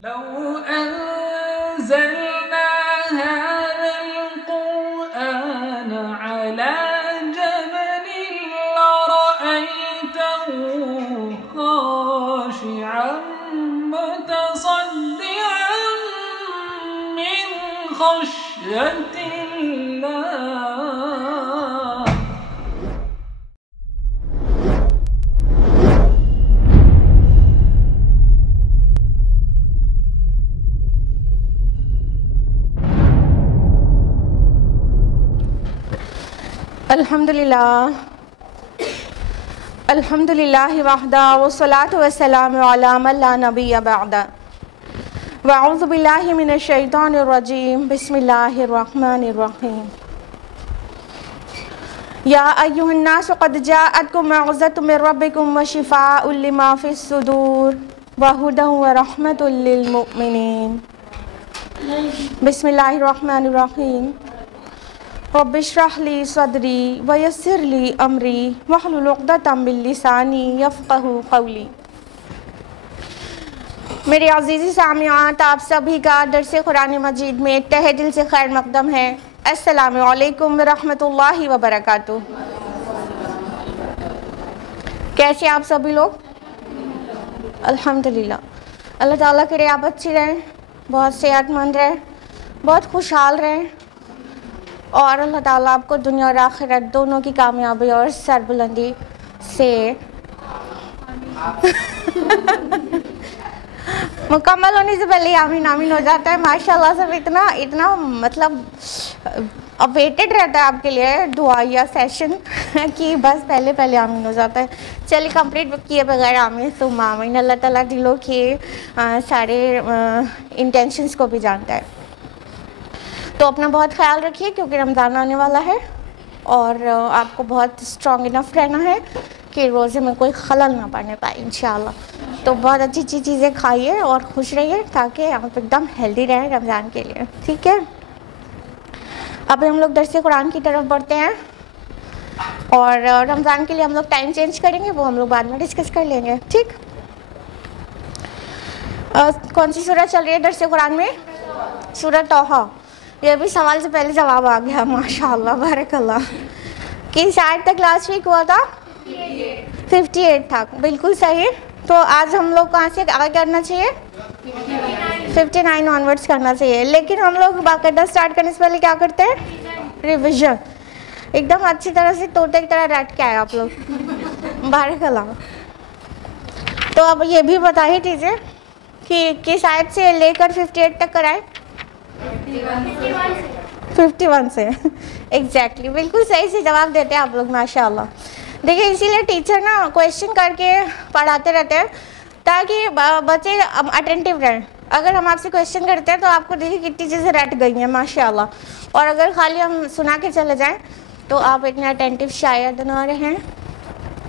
لو أنزلنا هذا القرآن على جبل لرأيته خاشعا متصدعا من خشية الله. الحمدللہ وحدہ والصلاة والسلام علی من لا نبی بعدہ واعوذ باللہ من الشیطان الرجیم بسم اللہ الرحمن الرحیم یا ایہا الناس قد جاءتکم موعظۃ من ربکم وشفاء لما فی الصدور وہدی ورحمۃ للمؤمنین. بسم اللہ الرحمن الرحیم. رب اشرح لی صدری ویسر لی امری واحلل عقدۃ من لسانی یفقہوا قولی. میرے عزیزی سامعات، آپ سبھی کا درس قرآن مجید میں تہہ دل سے خیر مقدم ہے. السلام علیکم ورحمۃ اللہ وبرکاتہ. کیسے آپ سبھی لوگ؟ الحمدللہ. اللہ تعالیٰ کرے آپ اچھی رہیں، بہت صحت مند رہیں، بہت خوشحال رہیں، اور اللہ تعالیٰ آپ کو دنیا اور آخرت دونوں کی کامیابی اور سربلندی سے مکمل ہونے سے پہلے آمین آمین ہو جاتا ہے. ماشاءاللہ سب اتنا مطلب اویٹڈ رہتا ہے آپ کے لیے دعائیہ سیشن کہ بس پہلے آمین ہو جاتا ہے. چلیے کمپلیٹ کیے بغیر آمین ثم آمین. اللہ تعالیٰ دلوں کے سارے انٹینشنز کو بھی جانتا ہے. تو اپنا بہت خیال رکھیے کیونکہ رمضان آنے والا ہے اور آپ کو بہت اسٹرانگ انف رہنا ہے کہ روزے میں کوئی خلل نہ پڑنے پائے انشاءاللہ. تو بہت اچھی چیزیں کھائیے اور خوش رہیے تاکہ آپ ایک دم ہیلدی رہیں رمضان کے لیے. ٹھیک ہے، اب ہم لوگ درس قرآن کی طرف بڑھتے ہیں اور رمضان کے لیے ہم لوگ ٹائم چینج کریں گے، وہ ہم لوگ بعد میں ڈسکس کر لیں گے. ٹھیک، کون سی سورہ چل رہی ہے درس قرآن میں؟ سورہ طٰہٰ. یہ بھی سوال سے پہلے جواب آ گیا، ماشاءاللہ بارک اللہ. کس آیت تک لاسٹ ویک ہوا تھا؟ 58 تھا. بالکل صحیح. تو آج ہم لوگ کہاں سے آگے کرنا چاہیے؟ 59 آنورڈس کرنا چاہیے. لیکن ہم لوگ باقاعدہ اسٹارٹ کرنے سے پہلے کیا کرتے ہیں؟ ریویژن. ایک دم اچھی طرح سے طوطے کی طرح رٹ کے آئے آپ لوگ، بارک اللہ. تو اب یہ بھی بتا ہی دیجیے کہ کس آیت سے لے کر 58 تک کرائے؟ 51 سے. ایگزیکٹلی بالکل صحیح سے جواب دیتے ہیں آپ لوگ ماشاءاللہ. دیکھیے اسی لیے ٹیچر نا کویشچن کر کے پڑھاتے رہتے ہیں تاکہ بچے اٹینٹیو رہیں. اگر ہم آپ سے کویشچن کرتے ہیں تو آپ کو دیکھیے کتنی چیزیں رٹ گئی ہیں ماشاءاللہ، اور اگر خالی ہم سنا کے چلے جائیں تو آپ اتنے اٹینٹیو شاید نہ رہیں.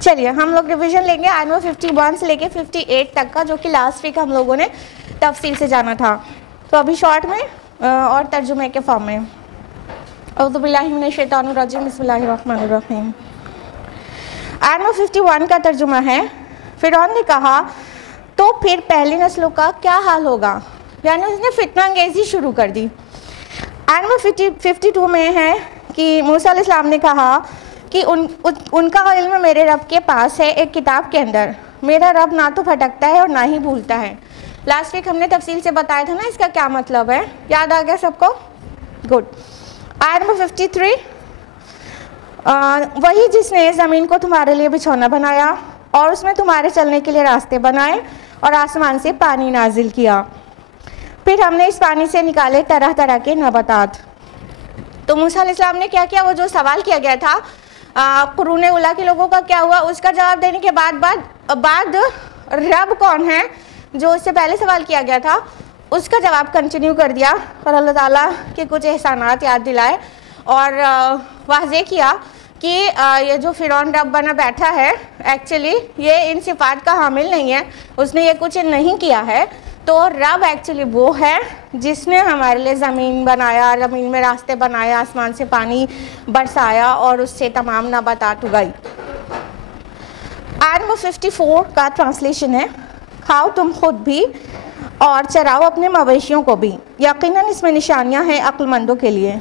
چلیے ہم لوگ ریویژن لیں گے آیت نمبر 51 سے لے کے 58 تک کا، جو کہ لاسٹ ویک ہم لوگوں نے تفصیل سے جانا تھا. تو ابھی شارٹ میں اور ترجمے کے فارم میں. اعوذ باللہ من الشیطان الرجیم بسم اللہ الرحمن الرحیم. آیت نمبر 51 کا ترجمہ ہے، فرعون نے کہا تو پھر پہلی نسلوں کا کیا حال ہوگا، یعنی اس نے فتنہ انگیزی شروع کر دی. آیت نمبر 52 میں ہے کہ موسیٰ علیہ السلام نے کہا کہ ان کا علم میرے رب کے پاس ہے ایک کتاب کے اندر، میرا رب نہ تو پھٹکتا ہے اور نہ ہی بھولتا ہے. لاسٹ ویک ہم نے تفصیل سے بتایا تھا نا اس کا کیا مطلب ہے، یاد آ گیا سب کو؟ گڈ. آیت نمبر 53، وہی جس نے زمین کو تمہارے لیے بچھونا بنایا اور اس میں تمہارے چلنے کے لیے راستے بنائے اور آسمان سے پانی نازل کیا، پھر ہم نے اس پانی سے نکالے طرح طرح کے نباتات. تو موسیٰ علیہ السلام نے کیا کیا؟ وہ جو سوال کیا گیا تھا قرون اولیٰ کے لوگوں کا کیا ہوا، اس کا جواب دینے کے بعد رب کون ہے جو اس سے پہلے سوال کیا گیا تھا اس کا جواب کنٹینیو کر دیا، اور اللہ تعالیٰ کے کچھ احسانات یاد دلائے اور واضح کیا کہ یہ جو فرعون رب بنا بیٹھا ہے ایکچولی یہ ان صفات کا حامل نہیں ہے، اس نے یہ کچھ نہیں کیا ہے. تو رب ایکچولی وہ ہے جس نے ہمارے لیے زمین بنایا، زمین میں راستے بنایا، آسمان سے پانی برسایا اور اس سے تمام نباتات اگائی. آیت نمبر 54 کا ٹرانسلیشن ہے، کھاؤ تم خود بھی اور چراؤ اپنے مویشیوں کو بھی، یقیناً اس میں نشانیاں ہیں عقل مندوں کے لیے۔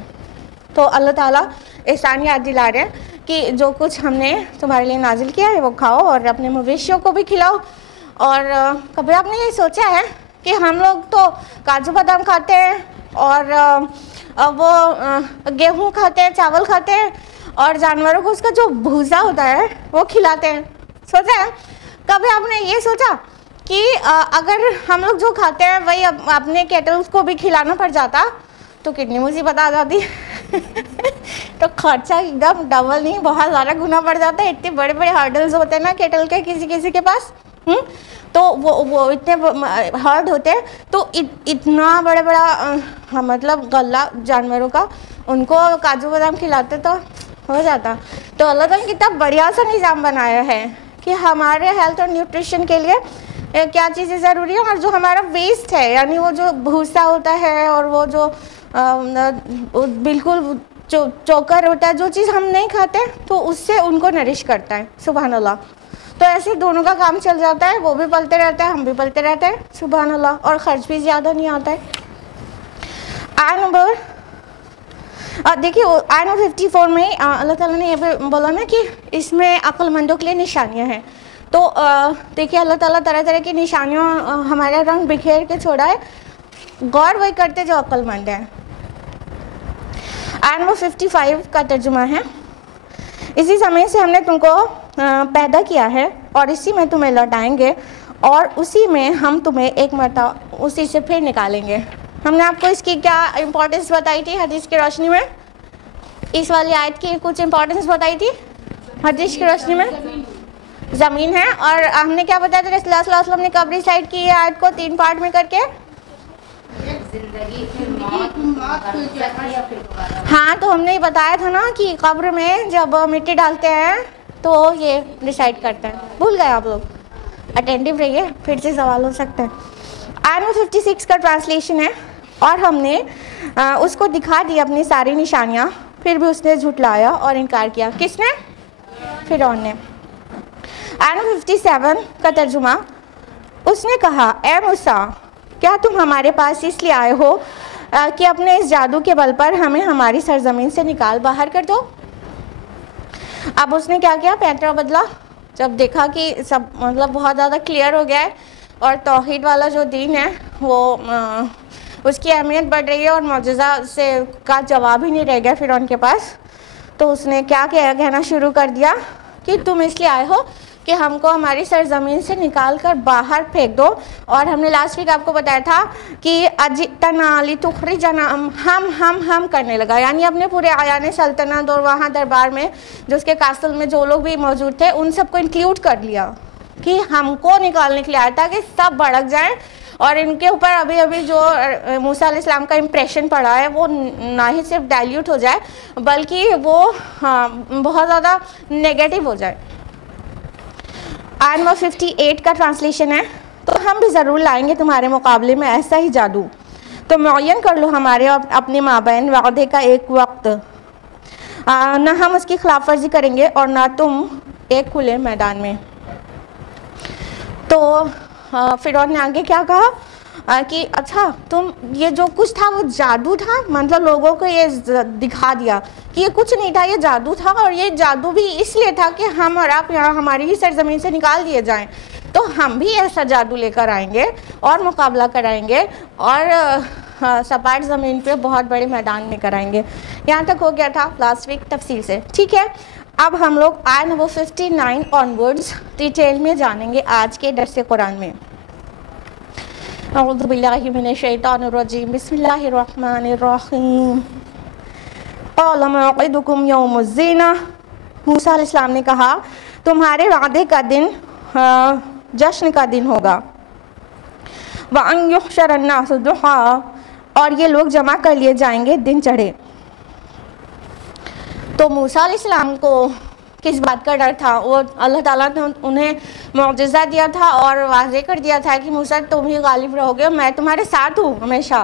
تو اللہ تعالیٰ احسان یاد دلا رہے ہیں کہ جو کچھ ہم نے تمہارے لیے نازل کیا ہے وہ کھاؤ اور اپنے مویشیوں کو بھی کھلاؤ۔ اور کبھی آپ نے یہ سوچا ہے کہ ہم لوگ تو کاجو بادام کھاتے ہیں اور وہ گیہوں کھاتے ہیں، چاول کھاتے ہیں، اور جانوروں کو اس کا جو بھوسا ہوتا ہے وہ کھلاتے ہیں، سوچا ہے؟ کبھی آپ نے یہ سوچا کہ اگر ہم لوگ جو کھاتے ہیں وہی اپنے کیٹلز کو بھی کھلانا پڑ جاتا تو کتنی مصیبت آ جاتی تو خرچہ ایک دم ڈبل نہیں بہت زیادہ گنا پڑ جاتا ہے۔ اتنے بڑے بڑے ہرڈلز ہوتے ہیں نا کیٹل کے کسی کے پاس، تو وہ اتنے ہارڈ ہوتے ہیں، تو اتنا بڑا مطلب غلہ جانوروں کا ان کو کاجو بادام کھلاتے تو ہو جاتا۔ تو اللہ تعالیٰ نے کتنا بڑھیا سا نظام بنایا ہے کہ ہمارے ہیلتھ اور نیوٹریشن کے لیے کیا چیزیں ضروری ہیں، اور جو ہمارا ویسٹ ہے یعنی وہ جو بھوسا ہوتا ہے اور وہ جو بالکل چوکر ہوتا ہے، جو چیز ہم نہیں کھاتے تو اس سے ان کو نرش کرتا ہے، سبحان اللہ۔ تو ایسے دونوں کا کام چل جاتا ہے، وہ بھی پلتے رہتے ہیں ہم بھی پلتے رہتے ہیں، سبحان اللہ، اور خرچ بھی زیادہ نہیں آتا ہے۔ آیت نمبر دیکھیے آیت نمبر 54 میں اللہ تعالیٰ نے یہ بھی بولا نا کہ اس میں عقل مندوں کے لیے نشانیاں ہیں۔ تو دیکھیے اللہ تعالیٰ طرح طرح کی نشانیوں ہمارا رنگ بکھیر کے چھوڑا ہے، غور وہی کرتے جو عقل مند ہیں۔ آیت نمبر 55 کا ترجمہ ہے، اسی زمین سے ہم نے تم کو پیدا کیا ہے اور اسی میں تمہیں لوٹائیں گے اور اسی میں ہم تمہیں ایک مرتبہ اسی سے پھر نکالیں گے۔ ہم نے آپ کو اس کی کیا امپورٹنس بتائی تھی حدیث کی روشنی میں؟ اس والی آیت کی کچھ امپورٹنس بتائی تھی حدیث کی روشنی میں؟ زمین ہے، اور ہم نے کیا بتایا تھا رسول اللہ صلی اللہ علیہ وسلم نے کب ریسائٹ کی ہے آیت کو 3 پارٹ میں کر کے؟ ہاں تو ہم نے یہ بتایا تھا نا کہ قبر میں جب مٹی ڈالتے ہیں تو یہ ڈیسائیڈ کرتا ہے، بھول گئے آپ لوگ؟ اٹینٹیو رہیے، پھر سے سوال ہو سکتا ہے۔ آیت نمبر 56 کا ٹرانسلیشن ہے، اور ہم نے اس کو دکھا دی اپنی ساری نشانیاں، پھر بھی اس نے جھٹلایا اور انکار کیا۔ کس نے؟ فرعون نے۔ آیت نمبر 57 کا ترجمہ، اس نے کہا اے موسیٰ کیا تم ہمارے پاس اس لیے آئے ہو کہ اپنے اس جادو کے بل پر ہمیں ہماری سرزمین سے نکال باہر کر دو؟ اب اس نے کیا کیا؟ پیٹرا بدلا، جب دیکھا کہ سب مطلب بہت زیادہ کلیئر ہو گیا ہے اور توحید والا جو دین ہے وہ اس کی اہمیت بڑھ رہی ہے اور معجزہ سے کا جواب ہی نہیں رہ گیا فرعون کے پاس، تو اس نے کیا کہنا شروع کر دیا کہ تم اس لیے آئے ہو کہ ہم کو ہماری سرزمین سے نکال کر باہر پھینک دو۔ اور ہم نے لاسٹ ویک آپ کو بتایا تھا کہ اجئتنا لتخرجنا، ہم کرنے لگا، یعنی اپنے پورے آیان سلطنت اور وہاں دربار میں جو اس کے کاسل میں جو لوگ بھی موجود تھے ان سب کو انکلیوڈ کر لیا کہ ہم کو نکالنے کے لیے آیا تھا کہ سب بھڑک جائیں، اور ان کے اوپر ابھی جو موسیٰ علیہ السلام کا امپریشن پڑا ہے وہ نہ ہی صرف ڈائلیوٹ ہو جائے بلکہ وہ بہت زیادہ نیگیٹو ہو جائے۔ آیت نمبر 58 کا ٹرانسلیشن ہے، تو ہم بھی ضرور لائیں گے تمہارے مقابلے میں ایسا ہی جادو، تو معین کر لو ہمارے اور اپنے مابین وعدے کا ایک وقت، نہ ہم اس کی خلاف ورزی کریں گے اور نہ تم ایک کھلے میدان میں۔ تو فرعون نے آگے کیا کہا کہ اچھا تم یہ جو کچھ تھا وہ جادو تھا، مطلب لوگوں کو یہ دکھا دیا کہ یہ کچھ نہیں تھا، یہ جادو تھا، اور یہ جادو بھی اس لیے تھا کہ ہم اور آپ یہاں ہماری ہی سرزمین سے نکال دیے جائیں، تو ہم بھی ایسا جادو لے کر آئیں گے اور مقابلہ کرائیں گے اور سپاٹ زمین پہ بہت بڑے میدان میں کرائیں گے۔ یہاں تک ہو گیا تھا لاسٹ ویک تفصیل سے، ٹھیک ہے۔ اب ہم لوگ آیت نمبر 59 آنورڈز ڈیٹیل میں جانیں گے آج کے درس قرآن میں۔ اعوذ باللہ من الشیطان الرجیم، بسم اللہ الرحمن الرحیم۔ قال موعدکم یوم الزینہ، موسیٰ علیہ السلام نے کہا تمہارے وعدے کا دن جشن کا دن ہوگا۔ وَأَن يُحْشَرَ النَّاسُ ضُحًى، اور یہ لوگ جمع کر لیے جائیں گے دن چڑھے۔ تو موسیٰ علیہ السلام کو کس بات کا ڈر تھا؟ وہ اللہ تعالیٰ نے انہیں معجزہ دیا تھا اور واضح کر دیا تھا کہ موسیٰ تم ہی غالب رہو گے، میں تمہارے ساتھ ہوں، ہمیشہ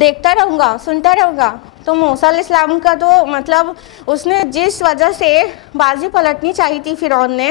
دیکھتا رہوں گا، سنتا رہوں گا۔ تو موسیٰ علیہ السلام کا تو مطلب اس نے جس وجہ سے بازی پلٹنی چاہی تھی فرعون نے،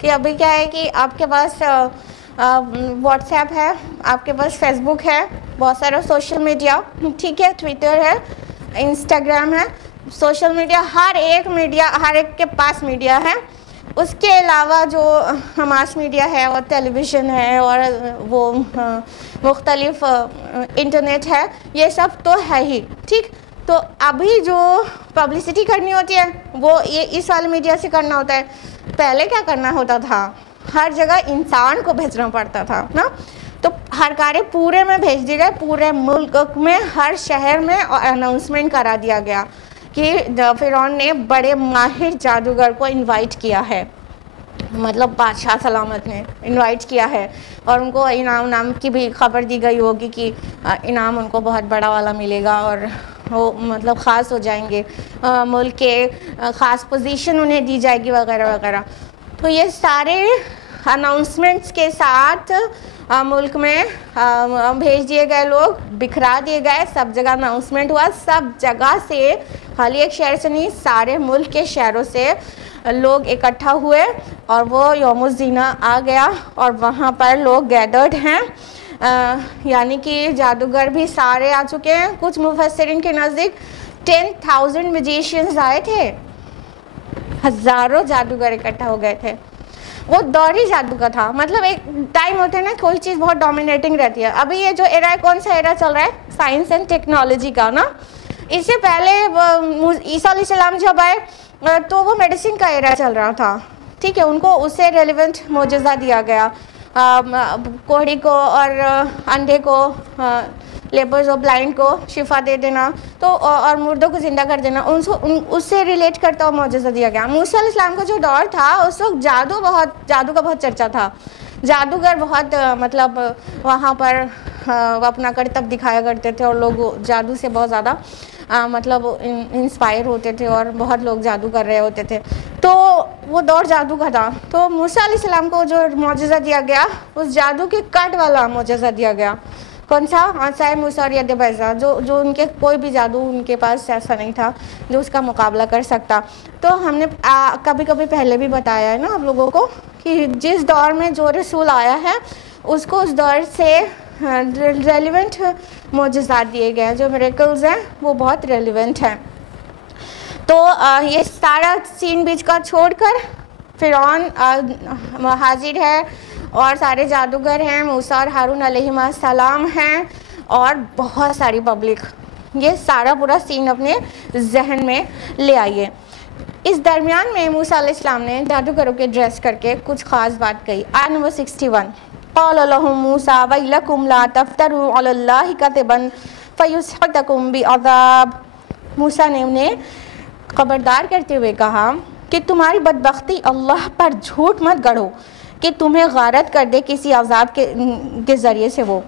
کہ ابھی کیا ہے کہ آپ کے پاس واٹس ایپ ہے, آپ کے پاس فیس بک ہے, بہت سارا سوشل میڈیا, ٹھیک ہے, ٹویٹر ہے, انسٹاگرام ہے, سوشل میڈیا, ہر ایک کے پاس میڈیا ہے. اس کے علاوہ جو ماس میڈیا ہے اور ٹیلی ویژن ہے اور وہ مختلف انٹرنیٹ ہے, یہ سب تو ہے ہی, ٹھیک. تو ابھی جو پبلسٹی کرنی ہوتی ہے وہ یہ اس والے میڈیا سے کرنا ہوتا ہے. پہلے کیا کرنا ہوتا تھا, ہر جگہ انسان کو بھیجنا پڑتا تھا نا, تو ہر کارے پورے میں بھیج دی گئے, پورے ملک میں ہر شہر میں اناؤنسمنٹ کرا دیا گیا کہ فرعون نے بڑے ماہر جادوگر کو انوائٹ کیا ہے, مطلب بادشاہ سلامت نے انوائٹ کیا ہے, اور ان کو انعام کی بھی خبر دی گئی ہوگی کہ انعام ان کو بہت بڑا والا ملے گا اور وہ مطلب خاص ہو جائیں گے, ملک کے خاص پوزیشن انہیں دی جائے گی وغیرہ وغیرہ. تو یہ سارے اناؤنسمنٹس کے ساتھ ملک میں بھیج دیے گئے, لوگ بکھرا دیے گئے, سب جگہ اناؤنسمنٹ ہوا, سب جگہ سے, خالی ایک شہر سے نہیں, سارے ملک کے شہروں سے لوگ اکٹھا ہوئے اور وہ یوم الزینہ آ گیا اور وہاں پر لوگ گیدرڈ ہیں, یعنی کہ جادوگر بھی سارے آ چکے ہیں. کچھ مفسرین کے نزدیک 10,000 میوزیشینز آئے تھے, ہزاروں جادوگر اکٹھا ہو گئے تھے. وہ دور ہی جادو کا تھا, مطلب ایک ٹائم ہوتا ہے نا کوئی چیز بہت ڈومینیٹنگ رہتی ہے. ابھی یہ جو ایرا ہے, کون سا ایرا چل رہا ہے, سائنس اینڈ ٹیکنالوجی کا نا. اس سے پہلے عیسیٰ علیہ السلام جب آئے تو وہ میڈیسن کا ایرا چل رہا تھا, ٹھیک ہے. ان کو اس سے ریلیونٹ معجزہ دیا گیا, کوڑی کو اور اندھے کو, لیبرز اور بلائنڈ کو شفا دے دینا, تو اور مردوں کو زندہ کر دینا, اس سے ریلیٹ کرتا ہوا معجزہ دیا گیا. موسیٰ علیہ السلام کا جو دور تھا اس وقت جادو کا بہت چرچا تھا. جادوگر بہت مطلب وہاں پر اپنا کرتب دکھایا کرتے تھے اور لوگ جادو سے بہت زیادہ مطلب انسپائر ہوتے تھے اور بہت لوگ جادو کر رہے ہوتے تھے. تو وہ دور جادو کا تھا. تو موسیٰ علیہ السلام کو جو معجزہ دیا گیا اس جادو کے کٹ والا معجزہ دیا گیا. کون سا, عصائے موسیٰ اور ید بیضاء, جو ان کے کوئی بھی جادو ان کے پاس ایسا نہیں تھا جو اس کا مقابلہ کر سکتا. تو ہم نے کبھی کبھی پہلے بھی بتایا ہے نا آپ لوگوں کو کہ جس دور میں جو رسول آیا ہے اس کو اس دور سے ریلیونٹ معجزات دیے گئے ہیں, جو میریکلز ہیں وہ بہت ریلیونٹ ہیں. تو یہ سارا سین بیچ کا چھوڑ کر فرعون حاضر ہے اور سارے جادوگر ہیں, موسیٰ اور ہارون علیہ السلام ہیں اور بہت ساری پبلک. یہ سارا پورا سین اپنے ذہن میں لے آئیے. اس درمیان میں موسیٰ علیہ السلام نے جادوگروں کے ڈریس کر کے کچھ خاص بات کہی. آیت نمبر 61, قال لهم موسیٰ ویلکم لا تفتروا علی اللہ کذبا فیسحتکم بعذاب. موسیٰ نے انہیں خبردار کرتے ہوئے کہا کہ تمہاری بدبختی اللہ پر جھوٹ مت گڑھو کہ تمہیں غارت کر دے کسی عذاب کے ذریعے سے وہ.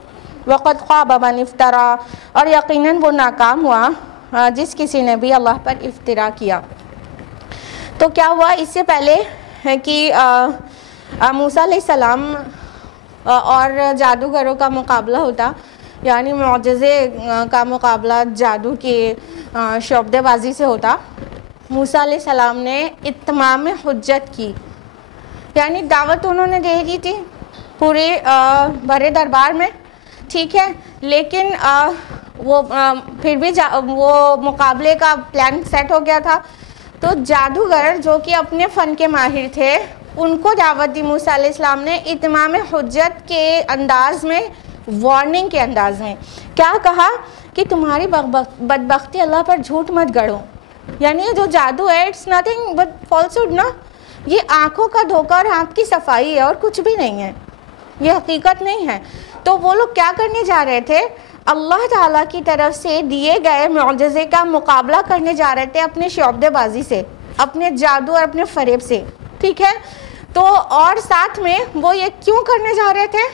وقد خاب من افترا, اور یقیناً وہ ناکام ہوا جس کسی نے بھی اللہ پر افترا کیا. تو کیا ہوا, اس سے پہلے کہ موسیٰ علیہ السلام اور جادوگروں کا مقابلہ ہوتا, یعنی معجزے کا مقابلہ جادو کی شعبدے بازی سے ہوتا, موسیٰ علیہ السلام نے اتمام حجت کی, یعنی دعوت انہوں نے دے دی تھی پورے بڑے دربار میں, ٹھیک ہے. لیکن وہ پھر بھی وہ مقابلے کا پلان سیٹ ہو گیا تھا. تو جادوگر جو کہ اپنے فن کے ماہر تھے ان کو دعوت دی موسیٰ علیہ السلام نے اتمام حجت کے انداز میں, وارننگ کے انداز میں. کیا کہا کہ تمہاری بدبختی اللہ پر جھوٹ مت گڑھو, یعنی جو جادو ہے اٹس نتھنگ بٹ فالسہڈ نا, یہ آنکھوں کا دھوکہ اور ہاتھ کی صفائی ہے اور کچھ بھی نہیں ہے, یہ حقیقت نہیں ہے. تو وہ لوگ کیا کرنے جا رہے تھے, اللہ تعالیٰ کی طرف سے دیے گئے معجزے کا مقابلہ کرنے جا رہے تھے اپنے شعبدے بازی سے, اپنے جادو اور اپنے فریب سے, ٹھیک ہے. تو اور ساتھ میں وہ یہ کیوں کرنے جا رہے تھے,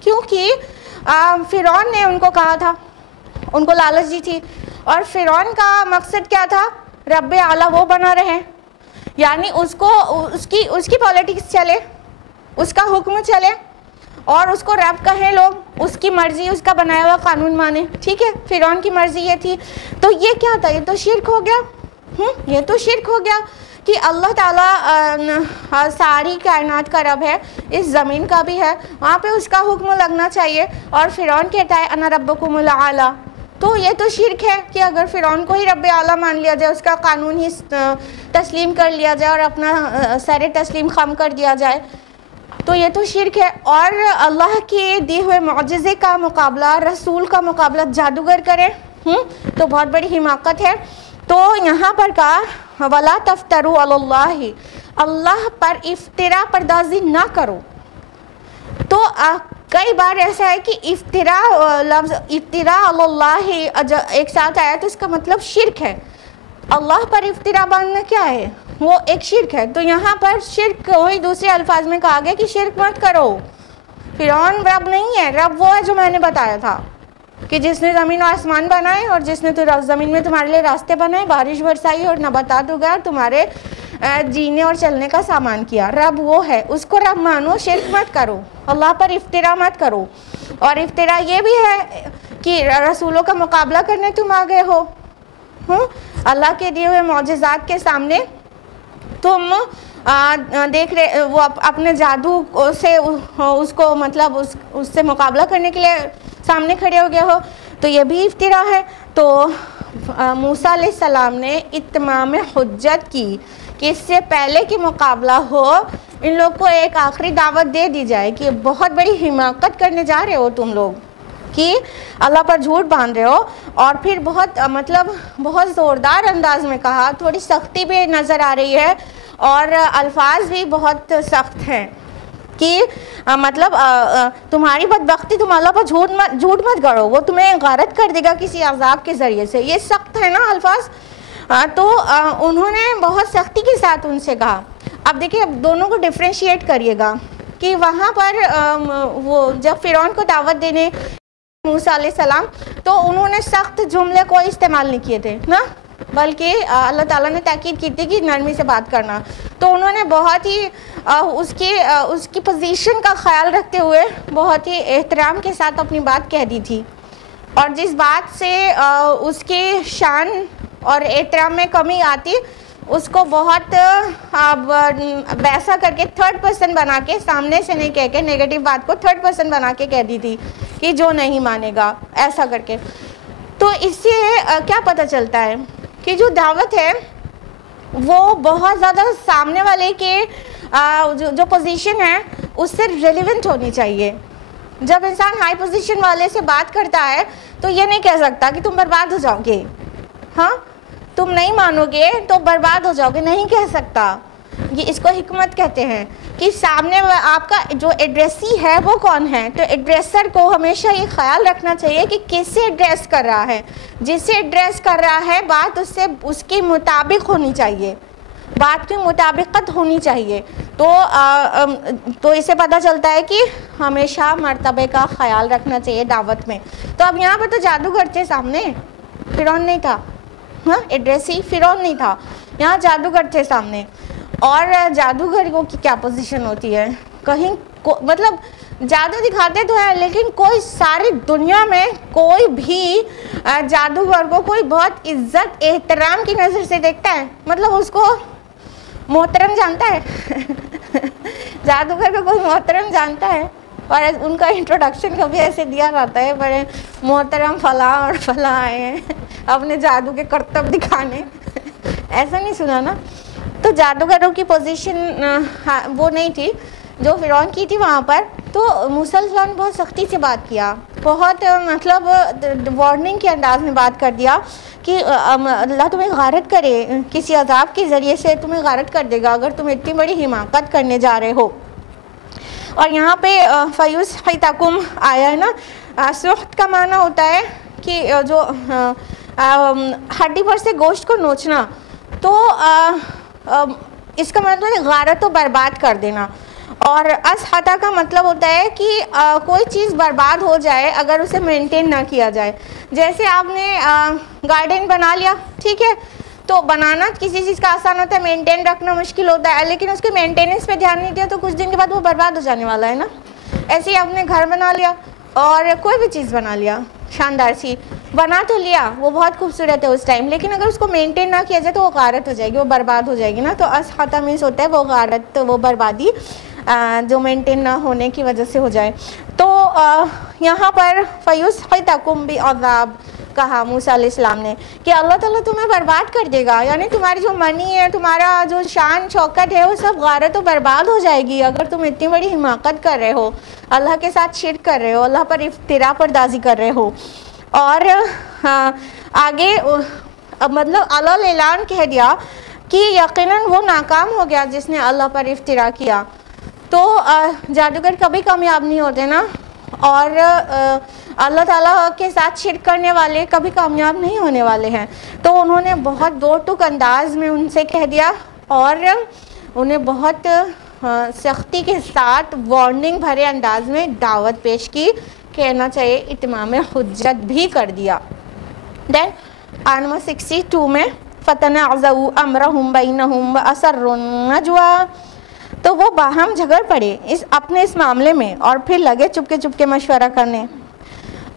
کیونکہ فرعون نے ان کو کہا تھا, ان کو لالچ دی تھی, اور فرعون کا مقصد کیا تھا, رب اعلیٰ وہ بنا رہے, یعنی اس کی پالیٹکس چلے, اس کا حکم چلے اور اس کو رب کہیں لوگ, اس کی مرضی, اس کا بنایا ہوا قانون مانے, ٹھیک ہے. فرعون کی مرضی یہ تھی. تو یہ کیا تھا, یہ تو شرک ہو گیا, یہ تو شرک ہو گیا کہ اللہ تعالیٰ ساری کائنات کا رب ہے، اس زمین کا بھی ہے، وہاں پہ اس کا حکم لگنا چاہیے. اور فرعون کہتا ہے انا ربکم الاعلی. تو یہ تو شرک ہے کہ اگر فرعون کو ہی رب اعلیٰ مان لیا جائے، اس کا قانون ہی تسلیم کر لیا جائے اور اپنا سر تسلیم خم کر دیا جائے، تو یہ تو شرک ہے. اور اللہ کے دیے ہوئے معجزے کا مقابلہ، رسول کا مقابلہ جادوگر کرے تو بہت بڑی حماقت ہے. تو یہاں پر کہا وَلَا تَفْتَرُوا عَلَى اللَّهِ، اللہ پر افتراء پردازی نہ کرو. تو کئی بار ایسا ہے کہ لفظ افتراء علی اللہ ایک ساتھ آیا تو اس کا مطلب شرک ہے. اللہ پر افتراء باندھنا کیا ہے؟ وہ ایک شرک ہے. تو یہاں پر شرک وہی دوسرے الفاظ میں کہا گیا کہ شرک مت کرو. فرعون رب نہیں ہے، رب وہ ہے جو میں نے بتایا تھا کہ جس نے زمین و آسمان بنائے اور جس نے زمین میں تمہارے لیے راستے بنائے، بارش برسائی اور نباتات اگائے اور تمہارے جینے اور چلنے کا سامان کیا. رب وہ ہے، اس کو رب مانو، شرک مت کرو، اللہ پر افتراء مت کرو. اور افتراء یہ بھی ہے کہ رسولوں کا مقابلہ کرنے تم آ گئے ہو، اللہ کے دیے ہوئے معجزات کے سامنے تم دیکھ رہے، وہ اپنے جادو سے اس کو مطلب اس سے مقابلہ کرنے کے لیے سامنے کھڑے ہو گئے ہو، تو یہ بھی افتراء ہے. تو موسیٰ علیہ السلام نے اتمام حجت کی کہ اس سے پہلے کہ مقابلہ ہو ان لوگ کو ایک آخری دعوت دے دی جائے کہ بہت بڑی حماقت کرنے جا رہے ہو تم لوگ، کہ اللہ پر جھوٹ باندھ رہے ہو. اور پھر بہت زوردار انداز میں کہا، تھوڑی سختی بھی نظر آ رہی ہے اور الفاظ بھی بہت سخت ہیں کہ مطلب تمہاری بدبختی، تم اللہ پر جھوٹ مت گڑو، وہ تمہیں غارت کر دے گا کسی عذاب کے ذریعے سے. یہ سخت ہے نا الفاظ. تو انہوں نے بہت سختی کے ساتھ ان سے کہا. اب دیکھیں، اب دونوں کو ڈفرینشیٹ کریے گا کہ وہاں پر وہ جب فرعون کو دعوت دینے موسیٰ علیہ السلام، تو انہوں نے سخت جملے کوئی استعمال نہیں کیے تھے نا، بلکہ اللہ تعالیٰ نے تاکید کی تھی کہ نرمی سے بات کرنا. تو انہوں نے بہت ہی اس کی پوزیشن کا خیال رکھتے ہوئے بہت ہی احترام کے ساتھ اپنی بات کہہ دی تھی. اور جس بات سے اس کے شان اور احترام میں کمی آتی، اس کو بہت ویسا کر کے تھرڈ پرسن بنا کے، سامنے سے نہیں کہہ کے، نیگیٹو بات کو تھرڈ پرسن بنا کے کہہ دی تھی کہ جو نہیں مانے گا، ایسا کر کے. تو اس سے کیا پتہ چلتا ہے کہ جو دعوت ہے وہ بہت زیادہ سامنے والے کے جو پوزیشن ہے اس سے ریلیونٹ ہونی چاہیے. جب انسان ہائی پوزیشن والے سے بات کرتا ہے تو یہ نہیں کہہ سکتا کہ تم برباد ہو جاؤ گے، تم نہیں مانو گے تو برباد ہو جاؤ گے، نہیں کہہ سکتا. یہ اس کو حکمت کہتے ہیں کہ سامنے آپ کا جو ایڈریسی ہے وہ کون ہے. تو ایڈریسر کو ہمیشہ یہ خیال رکھنا چاہیے کہ کس سے ایڈریس کر رہا ہے. جس سے ایڈریس کر رہا ہے بات اس کے مطابق ہونی چاہیے، بات کی مطابقت ہونی چاہیے. تو اس سے پتہ چلتا ہے کہ ہمیشہ مرتبے کا خیال رکھنا چاہیے دعوت میں. تو اب یہاں پر تو جادوگر تھے سامنے، فرعون نہیں تھا. ایڈریسی فرعون نہیں تھا، یہاں جادوگر تھے سامنے. اور جادوگر کی کیا پوزیشن ہوتی ہے؟ کہیں مطلب جادو دکھاتے تو ہیں، لیکن کوئی ساری دنیا میں کوئی بھی جادوگر کو کوئی بہت عزت احترام کی نظر سے دیکھتا ہے، مطلب اس کو محترم جانتا ہے. جادوگر کو کوئی محترم جانتا ہے، اور ان کا انٹروڈکشن کبھی ایسے دیا جاتا ہے، بڑے محترم فلاں اور فلاں آئے ہیں اپنے جادو کے کرتب دکھانے. ایسا نہیں سنا نا. تو جادوگروں کی پوزیشن وہ نہیں تھی جو فرعون کی تھی وہاں پر. تو موسیٰ علیہ السلام نے بہت سختی سے بات کیا، بہت مطلب وارننگ کے انداز میں بات کر دیا کہ اللہ تمہیں غارت کرے، کسی عذاب کے ذریعے سے تمہیں غارت کر دے گا اگر تم اتنی بڑی حماقت کرنے جا رہے ہو. اور یہاں پہ فَيُسْحِتَكُمْ آیا ہے نا، سحت کا معنی ہوتا ہے کہ جو ہڈی پر سے گوشت کو نوچنا. تو اس کا مطلب ہے غارت و برباد کر دینا. اور اسحتہ کا مطلب ہوتا ہے کہ کوئی چیز برباد ہو جائے اگر اسے مینٹین نہ کیا جائے. جیسے آپ نے گارڈن بنا لیا، ٹھیک ہے، تو بنانا کسی چیز کا آسان ہوتا ہے، مینٹین رکھنا مشکل ہوتا ہے، لیکن اس کے مینٹیننس پہ دھیان نہیں دیا تو کچھ دن کے بعد وہ برباد ہو جانے والا ہے نا. ایسے ہی آپ نے گھر بنا لیا اور کوئی بھی چیز بنا لیا، شاندار سی بنا تو لیا, وہ بہت خوبصورت ہے اس ٹائم, لیکن اگر اس کو مینٹین نہ کیا جائے تو وہ غارت ہو جائے گی, وہ برباد ہو جائے گی نا. تو اسحطہ مینس ہوتا ہے وہ غارت, وہ بربادی جو مینٹین نہ ہونے کی وجہ سے ہو جائے. تو یہاں پر فَيُسْحِتَكُمْ بِعَذَابٍ کہا موسیٰ علیہ السلام نے کہ اللہ تعالیٰ تمہیں برباد کر دے گا, یعنی تمہاری جو منی ہے, تمہارا جو شان شوکت ہے, وہ سب غارت و برباد ہو جائے گی اگر تم اتنی بڑی حماقت کر رہے ہو, اللہ کے ساتھ شرک کر رہے ہو, اللہ پر افتراء پردازی کر رہے ہو. اور آگے مطلب اللہ اعلان کہہ دیا کہ یقیناً وہ ناکام ہو گیا جس نے اللہ پر افتراء کیا. تو جادوگر کبھی کامیاب نہیں ہوتے نا, اور اللہ تعالیٰ کے ساتھ شرک کرنے والے کبھی کامیاب نہیں ہونے والے ہیں. تو انہوں نے بہت دو ٹوک انداز میں ان سے کہہ دیا, اور انہیں بہت سختی کے ساتھ وارننگ بھرے انداز میں دعوت پیش کی, کہنا چاہیے اتمام حجت بھی کر دیا. دین آیت نمبر 62 میں فَتَنَازَعُوا أَمْرَهُمْ بَيْنَهُمْ وَأَسَرُّوا النَّجْوَىٰ, تو وہ باہم جھگڑ پڑے اپنے اس معاملے میں اور پھر لگے چپکے مشورہ کرنے.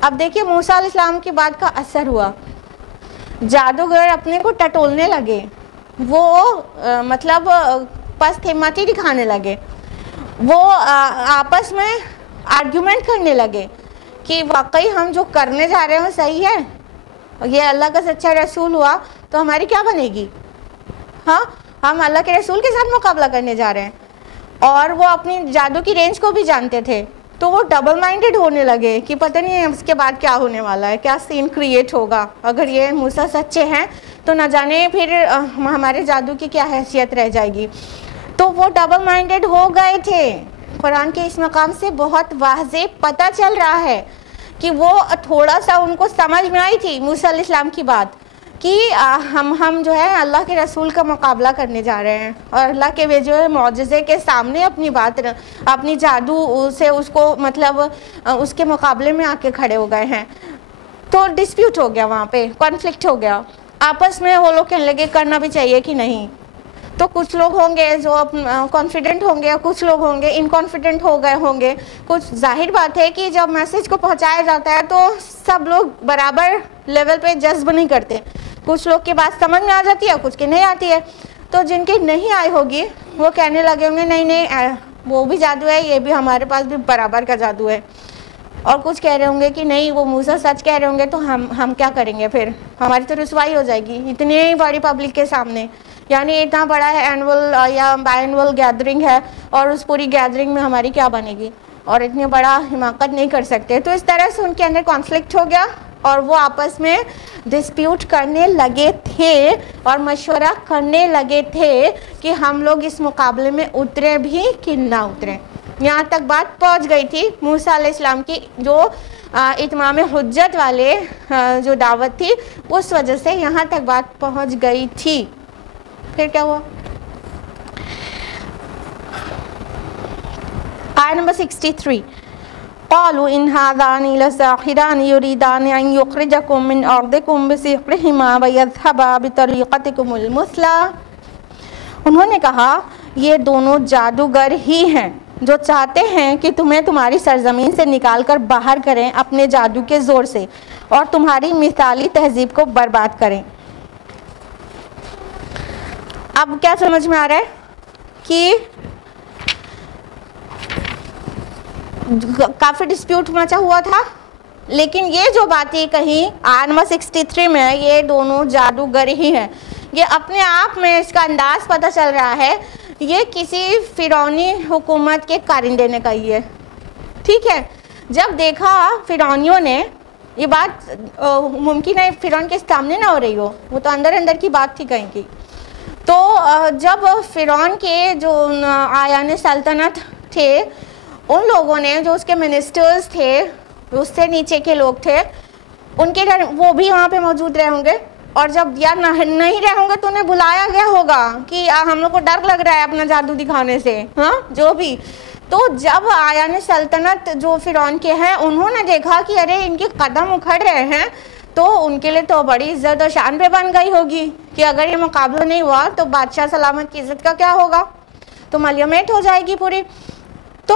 اب دیکھیے موسیٰ علیہ السلام کی بات کا اثر ہوا, جادوگر اپنے کو ٹٹولنے لگے, وہ مطلب پست ہمتی دکھانے لگے, وہ آپس میں آرگیومنٹ کرنے لگے کہ واقعی ہم جو کرنے جا رہے ہیں وہ صحیح ہے, یہ اللہ کا سچا رسول ہوا تو ہماری کیا بنے گی, ہاں ہم اللہ کے رسول کے ساتھ مقابلہ کرنے جا رہے ہیں. اور وہ اپنی جادو کی رینج کو بھی جانتے تھے, تو وہ ڈبل مائنڈڈ ہونے لگے کہ پتہ نہیں اس کے بعد کیا ہونے والا ہے, کیا سین کریٹ ہوگا, اگر یہ موسیٰ سچے ہیں تو نہ جانے پھر ہمارے جادو کی کیا حیثیت رہ جائے گی. تو وہ ڈبل مائنڈڈ ہو گئے تھے. قرآن کے اس مقام سے بہت واضح پتہ چل رہا ہے کہ وہ تھوڑا سا ان کو سمجھ میں آئی تھی موسیٰ علیہ السلام کی بات کہ ہم جو ہے اللہ کے رسول کا مقابلہ کرنے جا رہے ہیں, اور اللہ کے بھیجے ہوئے معجزے کے سامنے اپنی بات, اپنی جادو سے اس کو مطلب اس کے مقابلے میں آ کے کھڑے ہو گئے ہیں. تو ڈسپیوٹ ہو گیا, وہاں پہ کانفلکٹ ہو گیا آپس میں. وہ لوگ کہنے لگے کرنا بھی چاہیے کہ نہیں. تو کچھ لوگ ہوں گے جو کانفیڈنٹ ہوں گے, کچھ لوگ ہوں گے انکانفیڈنٹ ہو گئے ہوں گے. کچھ ظاہر بات ہے کہ جب میسج کو پہنچایا جاتا ہے تو سب لوگ برابر لیول پہ جذب نہیں کرتے, کچھ لوگ کی بات سمجھ میں آ جاتی ہے, کچھ کی نہیں آتی ہے. تو جن کی نہیں آئی ہوگی وہ کہنے لگے ہوں گے نہیں وہ بھی جادو ہے, یہ بھی ہمارے پاس بھی برابر کا جادو ہے. اور کچھ کہہ رہے ہوں گے کہ نہیں وہ موسیٰ سچ کہہ رہے ہوں گے, تو ہم کیا کریں گے, پھر ہماری تو رسوائی ہو جائے گی اتنی بڑی پبلک کے سامنے. یعنی اتنا بڑا اینول یا بائی اینول گیدرنگ ہے, اور اس پوری گیدرنگ میں ہماری کیا بنے گی, اور اتنی بڑا حماقت نہیں کر سکتے. تو اس طرح سے ان کے اندر کانفلکٹ ہو گیا, اور وہ آپس میں ڈسپیوٹ کرنے لگے تھے اور مشورہ کرنے لگے تھے کہ ہم لوگ اس مقابلے میں اترے بھی کہ نہ اتریں. یہاں تک بات پہنچ گئی تھی موسیٰ علیہ السلام کی جو اتمام حجت والے جو دعوت تھی, اس وجہ سے یہاں تک بات پہنچ گئی تھی. پھر کیا ہوا, آیت نمبر 63 قالوا ان هذان لساحران يريدان ان يخرجكم من ارضكم بسحرهما ويذهبا بطريقتكم المثلى. انہوں نے کہا یہ دونوں جادوگر ہی ہیں جو چاہتے ہیں کہ تمہیں تمہاری سرزمین سے نکال کر باہر کریں اپنے جادو کے زور سے, اور تمہاری مثالی تہذیب کو برباد کریں. اب کیا سمجھ میں آ رہا ہے کہ کافی ڈسپیوٹ مچا ہوا تھا, لیکن یہ جو باتیں کہیں آیت نمبر 63 میں, یہ دونوں جادوگر ہی ہیں. یہ اپنے آپ میں اس کا انداز پتہ چل رہا ہے, یہ کسی فرعونی حکومت کے کارندے نے کہی ہے. ٹھیک ہے, جب دیکھا فرعونیوں نے, یہ بات ممکن ہے فرعون کے سامنے نہ ہو رہی ہو, وہ تو اندر اندر کی بات تھی کہیں کی. تو جب فرعون کے جو آیان سلطنت تھے, ان لوگوں نے جو اس کے منسٹرز تھے, اس سے نیچے کے لوگ تھے, ان کے وہ بھی وہاں پہ موجود رہے ہوں گے. اور جب یار نہیں رہے ہوں گے تو انہیں بلایا گیا ہوگا کہ ہم لوگ کو ڈر لگ رہا ہے اپنا جادو دکھانے سے, ہاں جو بھی. تو جب آیان سلطنت جو فرعون کے ہیں, انہوں نے دیکھا کہ ارے ان کے قدم اکھڑ رہے ہیں, تو ان کے لیے تو بڑی عزت اور شان پہ بن گئی ہوگی کہ اگر یہ مقابلہ نہیں ہوا تو بادشاہ سلامت کی عزت کا کیا ہوگا, تو ملیمیٹ ہو جائے گی پوری. تو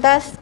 10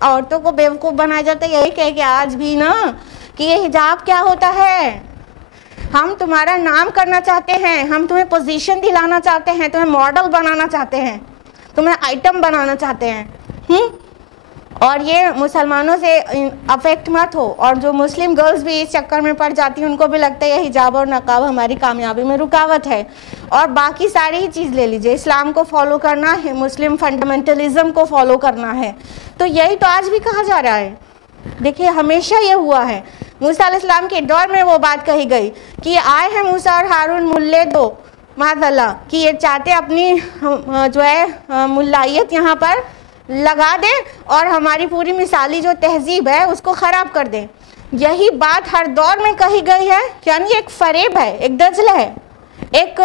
عورتوں کو بیوقوف بنایا جاتا ہے یہی کہہ کہ آج بھی نا کہ یہ حجاب کیا ہوتا ہے، ہم تمہارا نام کرنا چاہتے ہیں، ہم تمہیں پوزیشن دلانا چاہتے ہیں، تمہیں ماڈل بنانا چاہتے ہیں، تمہیں آئٹم بنانا چاہتے ہیں، اور یہ مسلمانوں سے افیکٹ مت ہو. اور جو مسلم گرلز بھی اس چکر میں پڑ جاتی ہیں ان کو بھی لگتا ہے یہ حجاب اور نقاب ہماری کامیابی میں رکاوٹ ہے. اور باقی ساری ہی چیز لے لیجئے، اسلام کو فالو کرنا ہے، مسلم فنڈامنٹلزم کو فالو کرنا ہے، تو یہی تو آج بھی کہا جا رہا ہے. دیکھیے ہمیشہ یہ ہوا ہے، موسیٰ علیہ السلام کے دور میں وہ بات کہی گئی کہ آئے ہیں موسیٰ اور ہارون ملے دو معاذ اللہ، کہ یہ چاہتے اپنی جو ہے ملائیت یہاں پر لگا دیں اور ہماری پوری مثالی جو تہذیب ہے اس کو خراب کر دیں. یہی بات ہر دور میں کہی گئی ہے، یعنی ایک فریب ہے، ایک دجل ہے، ایک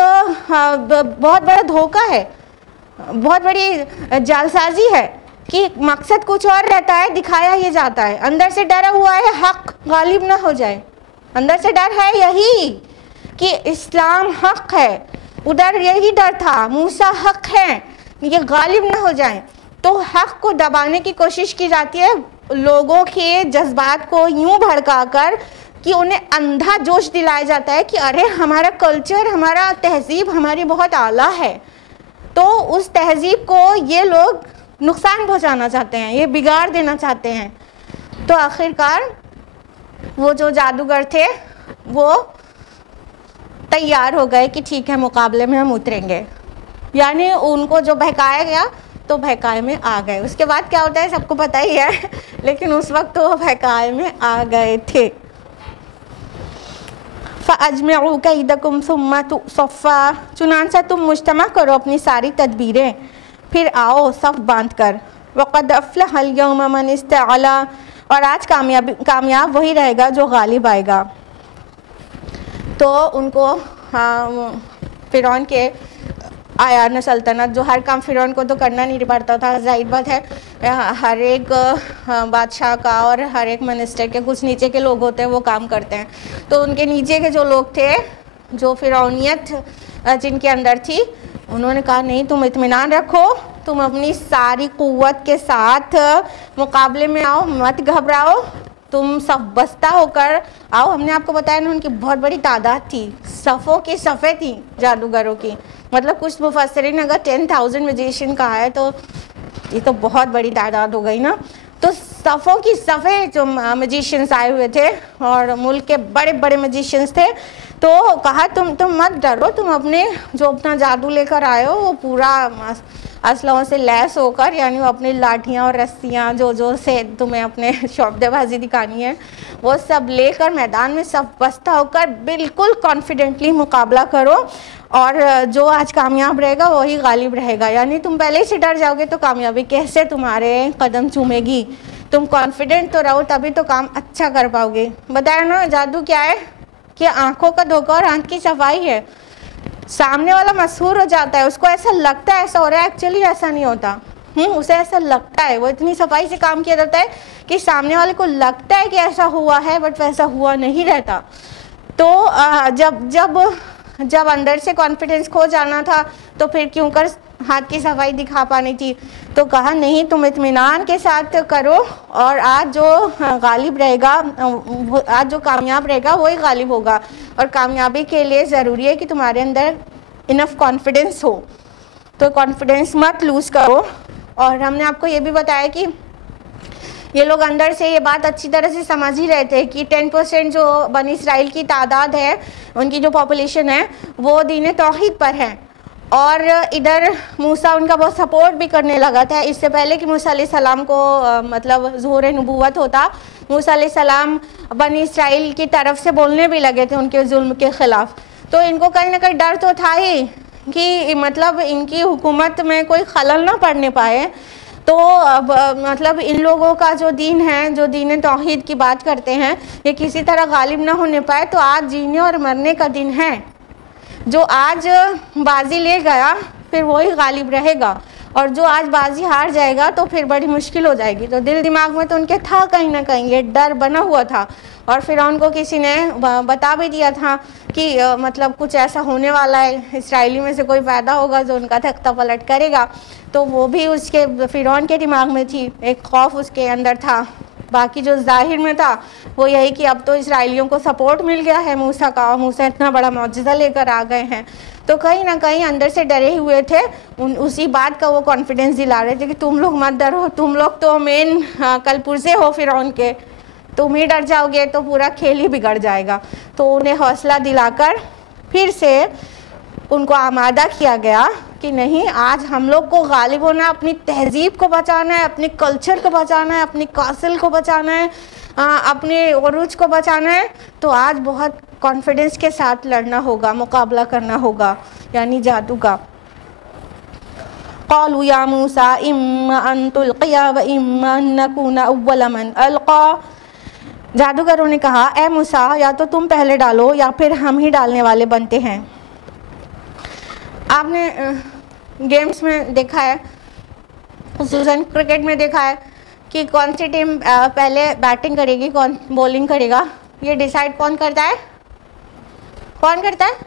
بہت بڑا دھوکہ ہے، بہت بڑی جعلسازی ہے کہ مقصد کچھ اور رہتا ہے، دکھایا یہ جاتا ہے. اندر سے ڈرا ہوا ہے حق غالب نہ ہو جائے، اندر سے ڈر ہے یہی کہ اسلام حق ہے، ادھر یہی ڈر تھا موسیٰ حق ہے، یہ غالب نہ ہو جائیں. تو حق کو دبانے کی کوشش کی جاتی ہے، لوگوں کے جذبات کو یوں بھڑکا کر کہ انہیں اندھا جوش دلایا جاتا ہے کہ ارے ہمارا کلچر، ہمارا تہذیب ہماری بہت اعلیٰ ہے. تو اس تہذیب کو یہ لوگ نقصان پہنچانا چاہتے ہیں، یہ بگاڑ دینا چاہتے ہیں. تو آخرکار وہ جو جادوگر تھے وہ تیار ہو گئے کہ ٹھیک ہے مقابلے میں ہم اتریں گے، یعنی ان کو جو بہکایا گیا تو بہکائے میں آ گئے. اس کے بعد کیا ہوتا ہے سب کو پتہ ہی ہے، لیکن اس وقت تو وہ بہکائے میں آ گئے تھے. فَأَجْمِعُوا كَيْدَكُمْ ثُمَّ صَفًّا، چنانچہ تم مجتمع کرو اپنی ساری تدبیریں پھر آؤ صف باندھ کر. وَقَدْ أَفْلَحَ الْيَوْمَ مَنِ اسْتَعْلَىٰ، اور آج کامیاب وہی رہے گا جو غالب آئے گا. تو ان کو فرعون کے آیان سلطنت، جو ہر کام فرعون کو تو کرنا نہیں پڑتا تھا، ظاہر بات ہے ہر ایک بادشاہ کا اور ہر ایک منسٹر کے کچھ نیچے کے لوگ ہوتے ہیں وہ کام کرتے ہیں. تو ان کے نیچے کے جو لوگ تھے، جو فرعونیت جن کے اندر تھی، انہوں نے کہا نہیں تم اطمینان رکھو، تم اپنی ساری قوت کے ساتھ مقابلے میں آؤ، مت گھبراؤ، تم صف بستہ ہو کر آؤ. ہم نے آپ کو بتایا نا ان کی بہت بڑی تعداد تھی، صفوں کی صفیں تھیں جادوگروں کی. مطلب کچھ مفسرین اگر 10,000 میجیشین کہا ہے تو یہ تو بہت بڑی تعداد ہو گئی نا. تو صفوں کی صفیں جو میجیشینس آئے ہوئے تھے اور ملک کے بڑے بڑے میجیشینس تھے. تو کہا تم مت ڈرو، تم جو اپنا جادو لے کر آئے ہو وہ پورا اسلحوں سے لیس ہو کر، یعنی وہ اپنی لاٹھیاں اور رسیاں جو سے تمہیں اپنے شعبدے بازی دکھانی ہے وہ سب لے کر میدان میں صف بستہ ہو کر بالکل کانفیڈنٹلی مقابلہ کرو، اور جو آج کامیاب رہے گا وہی غالب رہے گا. یعنی تم پہلے سے ڈر جاؤ گے تو کامیابی کیسے تمہارے قدم چومے گی؟ تم کانفیڈنٹ تو رہو تبھی تو کام اچھا کر پاؤ گے. بتایا نا جادو کیا ہے کہ آنکھوں کا دھوکہ اور آنکھ کی صفائی ہے. سامنے والا مسحور ہو جاتا ہے، اس کو ایسا لگتا ہے ایسا ہو رہا ہے، ایکچولی ایسا نہیں ہوتا. اسے ایسا لگتا ہے، وہ اتنی صفائی سے کام کیا جاتا ہے کہ سامنے والے کو لگتا ہے کہ ایسا ہوا ہے بٹ ویسا ہوا نہیں رہتا. تو جب اندر سے کانفیڈنس کھو جانا تھا تو پھر کیوں کر ہاتھ کی صفائی دکھا پانی تھی. تو کہا نہیں تم اطمینان کے ساتھ کرو، اور آج جو غالب رہے گا، آج جو کامیاب رہے گا وہی غالب ہوگا. اور کامیابی کے لیے ضروری ہے کہ تمہارے اندر انف کانفیڈنس ہو، تو کانفیڈنس مت لوز کرو. اور ہم نے آپ کو یہ بھی بتایا کہ یہ لوگ اندر سے یہ بات اچھی طرح سے سمجھ ہی رہے تھے کہ 10% جو بنی اسرائیل کی تعداد ہے، ان کی جو پاپولیشن ہے وہ دین توحید پر ہے. اور ادھر موسیٰ ان کا بہت سپورٹ بھی کرنے لگا تھا. اس سے پہلے کہ موسیٰ علیہ السلام کو مطلب ظہور نبوت ہوتا، موسیٰ علیہ السلام بنی اسرائیل کی طرف سے بولنے بھی لگے تھے ان کے ظلم کے خلاف. تو ان کو کہیں نہ کہیں ڈر تو تھا ہی کہ مطلب ان کی حکومت میں کوئی خلل نہ پڑنے پائے. تو اب مطلب ان لوگوں کا جو دین ہے، جو دین توحید کی بات کرتے ہیں، یہ کسی طرح غالب نہ ہونے پائے. تو آج جینے اور مرنے کا دن ہے. جو آج بازی لے گیا پھر وہی غالب رہے گا. اور جو آج بازی ہار جائے گا تو پھر بڑی مشکل ہو جائے گی. تو دل دماغ میں تو ان کے تھا کہیں نہ کہیں یہ ڈر بنا ہوا تھا, اور فرعون کو کسی نے بتا بھی دیا تھا کہ مطلب کچھ ایسا ہونے والا ہے, اسرائیلی میں سے کوئی پیدا ہوگا جو ان کا تختہ پلٹ کرے گا. تو وہ بھی اس کے فرعون کے دماغ میں تھی, ایک خوف اس کے اندر تھا. باقی جو ظاہر میں تھا وہ یہی کہ اب تو اسرائیلیوں کو سپورٹ مل گیا ہے موسیٰ کا, موسیٰ اتنا بڑا معجزہ لے کر آ گئے ہیں. تو کہیں نہ کہیں اندر سے ڈرے ہوئے تھے, اسی بات کا وہ کانفیڈنس دلا رہے تھے کہ تم لوگ مت ڈرو, تم لوگ تو مین کل پرزے ہو فرعون کے, تم ہی ڈر جاؤ گے تو پورا کھیل ہی بگڑ جائے گا. تو انہیں حوصلہ دلا کر پھر سے ان کو آمادہ کیا گیا کہ نہیں, آج ہم لوگ کو غالب ہونا ہے, اپنی تہذیب کو بچانا ہے, اپنے کلچر کو بچانا ہے, اپنی کاسل کو بچانا ہے, اپنے عروج کو بچانا ہے. تو آج بہت کانفیڈنس کے ساتھ لڑنا ہوگا, مقابلہ کرنا ہوگا, یعنی جادو کا. قالوا یا موسیٰ اما ان تلقی و اما ان نکون اول من القا. جادوگروں نے کہا اے موسیٰ یا تو تم پہلے ڈالو یا پھر ہم ہی ڈالنے والے بنتے ہیں. آپ نے گیمز میں دیکھا ہے, خصوصاً کرکٹ میں دیکھا ہے کہ کون سی ٹیم پہلے بیٹنگ کرے گی, کون بولنگ کرے گا, یہ ڈیسائیڈ کون کرتا ہے؟ کون کرتا ہے؟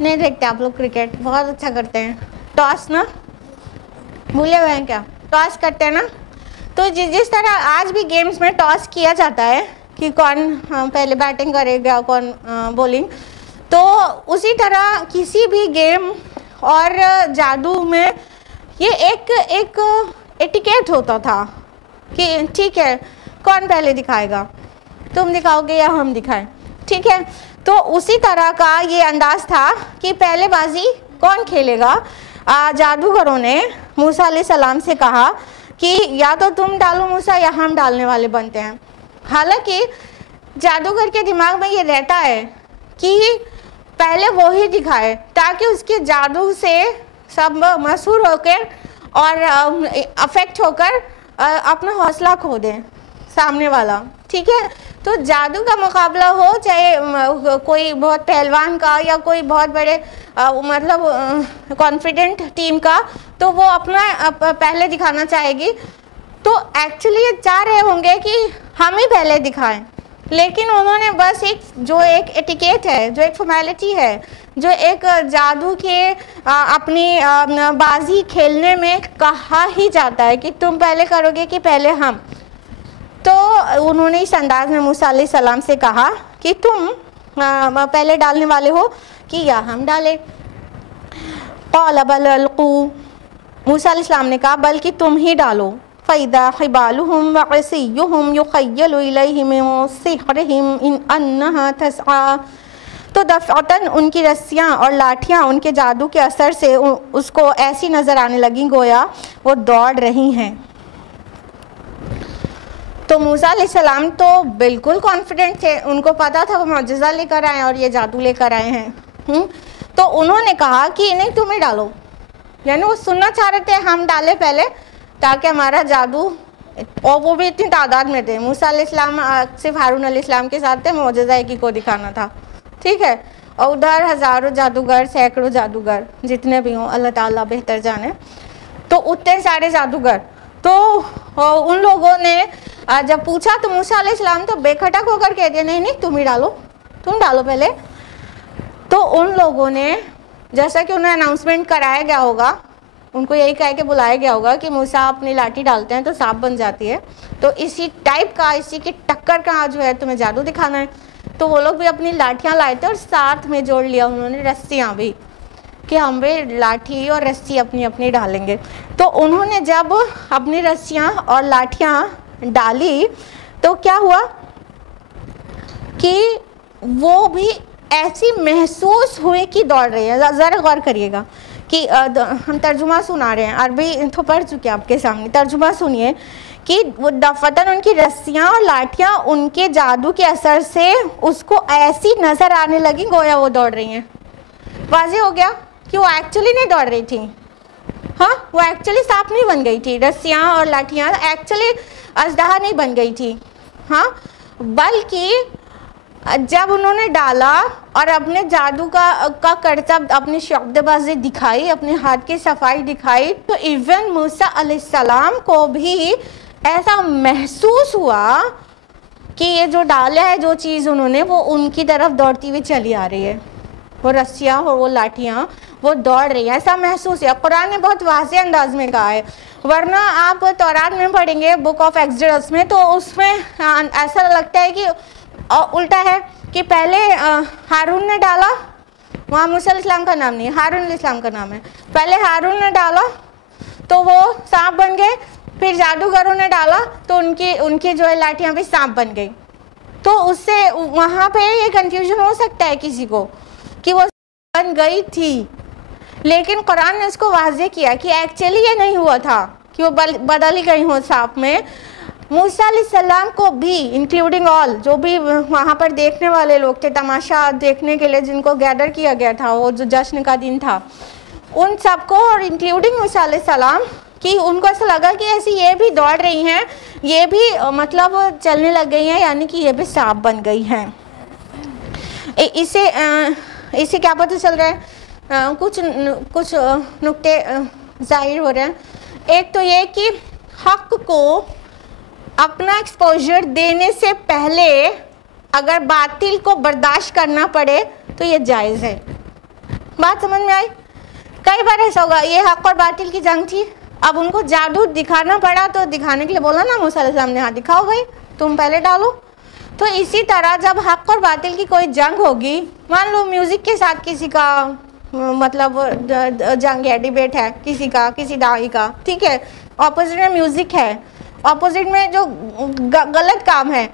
نہیں دیکھتے آپ لوگ کرکٹ, بہت اچھا کرتے ہیں. ٹاس نا, بھولے ہوئے ہیں کیا؟ ٹاس کرتے ہیں نا. تو جس طرح آج بھی گیمز میں ٹاس کیا جاتا ہے کہ کون پہلے بیٹنگ کرے گا, کون بولنگ, تو اسی طرح کسی بھی گیم اور جادو میں یہ ایک ایٹیکیٹ ہوتا تھا کہ ٹھیک ہے کون پہلے دکھائے گا, تم دکھاؤ گے یا ہم دکھائیں, ٹھیک ہے. تو اسی طرح کا یہ انداز تھا کہ پہلے بازی کون کھیلے گا. جادوگروں نے موسیٰ علیہ السلام سے کہا کہ یا تو تم ڈالو موسیٰ یا ہم ڈالنے والے بنتے ہیں. حالانکہ جادوگر کے دماغ میں یہ رہتا ہے کہ پہلے وہی دکھائے تاکہ اس کے جادو سے سب مسحور ہو کر اور افیکٹ ہو کر اپنا حوصلہ کھو دیں سامنے والا, ٹھیک ہے. تو جادو کا مقابلہ ہو, چاہے کوئی بہت پہلوان کا یا کوئی بہت بڑے مطلب کانفیڈنٹ ٹیم کا, تو وہ اپنا پہلے دکھانا چاہے گی. تو ایکچولی یہ چاہ رہے ہوں گے کہ ہم ہی پہلے دکھائیں, لیکن انہوں نے بس ایک ایٹیکیٹ ہے, جو ایک فارمیلٹی ہے, جو ایک جادو کے اپنی بازی کھیلنے میں کہا ہی جاتا ہے کہ تم پہلے کرو گے کہ پہلے ہم. تو انہوں نے اس انداز میں موسیٰ علیہ السلام سے کہا کہ تم پہلے ڈالنے والے ہو کہ یا ہم ڈالیں. قال بل القوا, موسیٰ علیہ السلام نے کہا بلکہ تم ہی ڈالو. فَإِذَا حِبَالُهُمْ وَعِصِيُّهُمْ يُخَيَّلُ إِلَيْهِ مِنْ سِحْرِهِمْ أَنَّهَا تَسْعَىٰ. تو دفعتاً ان کی رسیاں اور لاٹھیاں ان کے جادو کے اثر سے اس کو ایسی نظر آنے لگیں گویا وہ دوڑ رہی ہیں. تو موسیٰ علیہ السلام تو بالکل کانفیڈنٹ تھے, ان کو پتا تھا وہ معجزہ لے کر آئے اور یہ جادو لے کر آئے ہیں. تو انہوں نے کہا کہ نہیں تم ہی ڈالو, یعنی وہ سننا چاہ رہے تھے ہم ڈالے پہلے تاکہ ہمارا جادو, اور وہ بھی اتنی تعداد میں تھے. موسیٰ علیہ السلام صرف ہارون علیہ السلام کے ساتھ تھے, معجزہ ایک ہی کو دکھانا تھا, ٹھیک ہے. اور ادھر ہزاروں جادوگر, سینکڑوں جادوگر, جتنے بھی ہوں اللہ تعالیٰ بہتر جانے. تو اتنے سارے جادوگر, تو ان لوگوں نے جب پوچھا تو موسیٰ علیہ السلام تو بے کھٹک ہو کر کہہ دیا نہیں تم ہی ڈالو, تم ڈالو پہلے. تو ان لوگوں نے, جیسا کہ انہیں اناؤنسمنٹ کرایا گیا ہوگا, ان کو یہی کہہ کے بلایا گیا ہوگا کہ موسیٰ اپنی لاٹھی ڈالتے ہیں تو سانپ بن جاتی ہے, تو اسی ٹائپ کا, اسی کی ٹکر کا جو ہے تمہیں جادو دکھانا ہے. تو وہ لوگ بھی اپنی لاٹھیاں لائے تھے اور ساتھ میں جوڑ لیا انہوں نے رسیاں بھی کہ ہم بھی لاٹھی اور رسی اپنی اپنی ڈالیں گے. تو انہوں نے جب اپنی رسیاں اور لاٹھیاں ڈالی تو کیا ہوا کہ وہ بھی ایسی محسوس ہوئی کہ دوڑ رہی ہے. ذرا غور کریے گا کہ ہم ترجمہ سنا رہے ہیں, عربی تو پڑھ چکے آپ کے سامنے, ترجمہ سنیے کہ وہ دفتن ان کی رسیاں اور لاٹھیاں ان کے جادو کے اثر سے اس کو ایسی نظر آنے لگی گویا وہ دوڑ رہی ہیں. واضح ہو گیا کہ وہ ایکچولی نہیں دوڑ رہی تھی, ہاں وہ ایکچولی سانپ نہیں بن گئی تھی, رسیاں اور لاٹھیاں ایکچولی اژدہا نہیں بن گئی تھی, ہاں بلکہ جب انہوں نے ڈالا اور اپنے جادو کا کرتب، اپنی شعبدہ بازی دکھائی، اپنے ہاتھ کی صفائی دکھائی، تو ایون موسیٰ علیہ السلام کو بھی ایسا محسوس ہوا کہ یہ جو ڈالا ہے جو چیز انہوں نے، وہ ان کی طرف دوڑتی ہوئی چلی آ رہی ہے، وہ رسیاں اور وہ لاٹھیاں وہ دوڑ رہی ہیں، ایسا محسوس ہے۔ قرآن نے بہت واضح انداز میں کہا ہے، ورنہ آپ تورات میں پڑھیں گے بک آف ایکسڈس میں، تو اس میں ایسا لگتا ہے کہ الٹا ہے کہ پہلے ہارون نے ڈالا، وہاں موسیٰ علیہ السلام کا نام نہیں ہے، ہارون علیہ السلام کا نام ہے، پہلے ہارون نے ڈالا تو وہ سانپ بن گئے، پھر جادوگروں نے ڈالا تو ان کی جو ہے لاٹھیاں بھی سانپ بن گئی۔ تو اس سے وہاں پہ یہ کنفیوژن ہو سکتا ہے کسی کو کہ وہ بن گئی تھی، لیکن قرآن نے اس کو واضح کیا کہ ایکچولی یہ نہیں ہوا تھا کہ وہ بدل گئی ہو سانپ میں۔ موسیٰ علیہ السلام کو بھی انکلوڈنگ آل جو بھی وہاں پر دیکھنے والے لوگ تھے، تماشا دیکھنے کے لیے جن کو گیدر کیا گیا تھا، وہ جو جشن کا دن تھا، ان سب کو اور انکلوڈنگ موسیٰ علیہ السلام کہ ان کو ایسا لگا کہ ایسی یہ بھی دوڑ رہی ہیں، یہ بھی مطلب چلنے لگ گئی ہیں، یعنی کہ یہ بھی سانپ بن گئی ہیں۔ اسے کیا پتہ چل رہا ہے؟ کچھ نکتے ظاہر ہو رہے ہیں۔ ایک تو یہ کہ حق کو اپنا ایکسپوجر دینے سے پہلے اگر باطل کو برداشت کرنا پڑے تو یہ جائز ہے۔ بات سمجھ میں آئی؟ کئی بار ایسا ہوگا، یہ حق اور باطل کی جنگ تھی، اب ان کو جادو دکھانا پڑا تو دکھانے کے لیے بولا نا موسیٰ علیہ السلام نے، ہاں دکھاؤ بھائی، تم پہلے ڈالو۔ تو اسی طرح جب حق اور باطل کی کوئی جنگ ہوگی، مان لو میوزک کے ساتھ کسی کا مطلب جنگ ہے، ڈیبیٹ ہے کسی داعی کا، ٹھیک ہے، اپوزٹ میں میوزک ہے، اپوزٹ میں جو غلط کام ہے،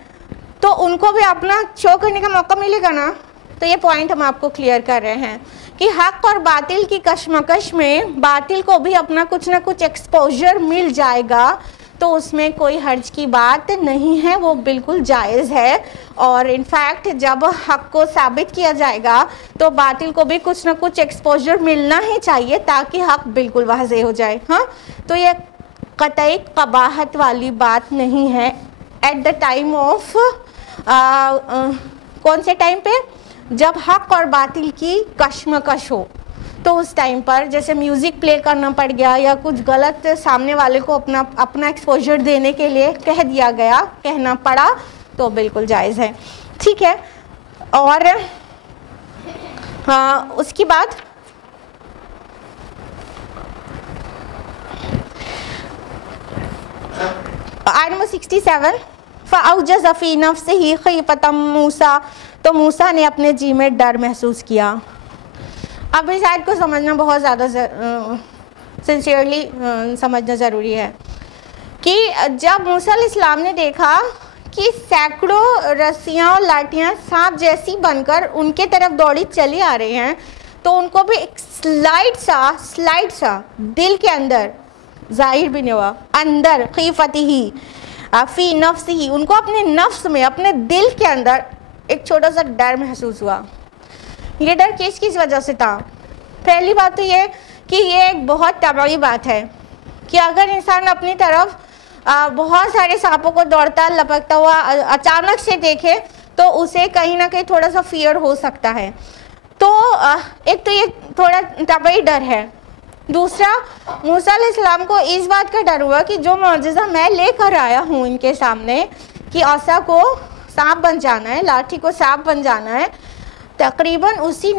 تو ان کو بھی اپنا شو کرنے کا موقع ملے گا نا۔ تو یہ پوائنٹ ہم آپ کو کلیئر کر رہے ہیں کہ حق اور باطل کی کشمکش میں باطل کو بھی اپنا کچھ نہ کچھ ایکسپوجر مل جائے گا، تو اس میں کوئی حرج کی بات نہیں ہے، وہ بالکل جائز ہے۔ اور انفیکٹ جب حق کو ثابت کیا جائے گا تو باطل کو بھی کچھ نہ کچھ ایکسپوجر ملنا ہی چاہیے تاکہ حق بالکل واضح ہو جائے۔ ہاں، تو یہ قطعی قباحت والی بات نہیں ہے ایٹ دا ٹائم آف کون سے ٹائم پہ؟ جب حق اور باطل کی کشمکش ہو، تو اس ٹائم پر جیسے میوزک پلے کرنا پڑ گیا یا کچھ غلط سامنے والے کو اپنا ایکسپوجر دینے کے لیے کہہ دیا گیا، کہنا پڑا، تو بالکل جائز ہے، ٹھیک ہے۔ اور اس کی بعد آیت نمبر 67، فَأَوْجَسَ فِي نَفْسِهِ خِیفَةً مُوسیٰ، تو موسیٰ نے اپنے جی میں ڈر محسوس کیا۔ اب اس آیت کو سمجھنا بہت زیادہ سنسیئرلی سمجھنا ضروری ہے کہ جب موسیٰ علیہ السلام نے دیکھا کہ سینکڑوں رسیاں اور لاٹیاں سانپ جیسی بن کر ان کے طرف دوڑی چلی آ رہی ہیں، تو ان کو بھی ایک سلائٹ سا دل کے اندر، ظاہر بھی نہیں ہوا، اندر خیفتہی فی نفسہی، ان کو اپنے نفس میں، اپنے دل کے اندر ایک چھوٹا سا ڈر محسوس ہوا۔ یہ ڈر کس وجہ سے تھا؟ پہلی بات تو یہ کہ یہ ایک بہت طبعی بات ہے کہ اگر انسان اپنی طرف بہت سارے سانپوں کو دوڑتا لپکتا ہوا اچانک سے دیکھے تو اسے کہیں نہ کہیں تھوڑا سا فیئر ہو سکتا ہے۔ تو ایک تو یہ تھوڑا طبعی ڈر ہے۔ دوسرا، موسیٰ علیہ السلام کو اس بات کا ڈر ہوا کہ جو معجزہ میں لے کر آیا ہوں ان کے سامنے کہ عصا کو سانپ بن جانا ہے، لاٹھی کو سانپ بن جانا ہے، تقریباً اسی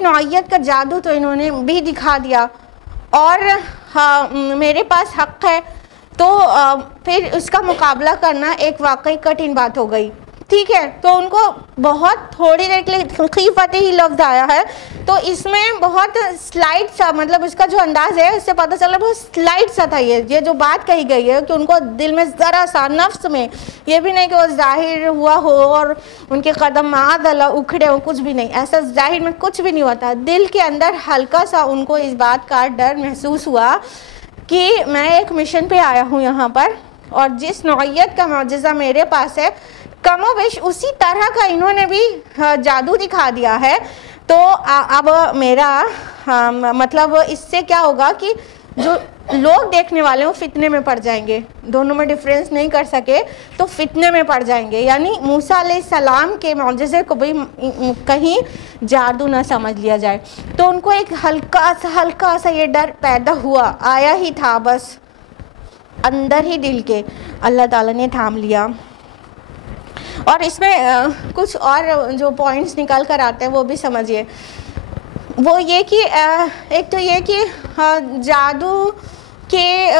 نوعیت کا جادو تو انہوں نے بھی دکھا دیا، اور میرے پاس حق ہے، تو پھر اس کا مقابلہ کرنا ایک واقعی کٹھن بات ہو گئی، ٹھیک ہے۔ تو ان کو بہت تھوڑی دیر کے لیے خیفتہ ہی لفظ آیا ہے، تو اس میں بہت سلائٹ سا، مطلب اس کا جو انداز ہے اس سے پتہ چلا بہت سلائٹ سا تھا یہ جو بات کہی گئی ہے، کہ ان کو دل میں ذرا سا نفس میں، یہ بھی نہیں کہ وہ ظاہر ہوا ہو اور ان کے قدم معاذ اللہ اکھڑے ہو، کچھ بھی نہیں، ایسا ظاہر میں کچھ بھی نہیں ہوا تھا، دل کے اندر ہلکا سا ان کو اس بات کا ڈر محسوس ہوا کہ میں ایک مشن پہ آیا ہوں یہاں پر، اور جس نوعیت کا معجزہ میرے پاس ہے کم و بیش اسی طرح کا انہوں نے بھی جادو دکھا دیا ہے، تو اب میرا مطلب اس سے کیا ہوگا کہ جو لوگ دیکھنے والے وہ فتنے میں پڑ جائیں گے، دونوں میں ڈفرینس نہیں کر سکے تو فتنے میں پڑ جائیں گے. یعنی موسیٰ علیہ السلام کے معجزے کو بھی کہیں جادو نہ سمجھ لیا جائے. تو ان کو ایک ہلکا سا یہ ڈر پیدا ہوا، آیا ہی تھا بس اندر ہی دل کے. اللہ تعالیٰ نے تھام لیا. اور اس میں کچھ اور جو پوائنٹس نکال کر آتے ہیں وہ بھی سمجھیے. وہ یہ کہ ایک تو یہ کہ جادو کے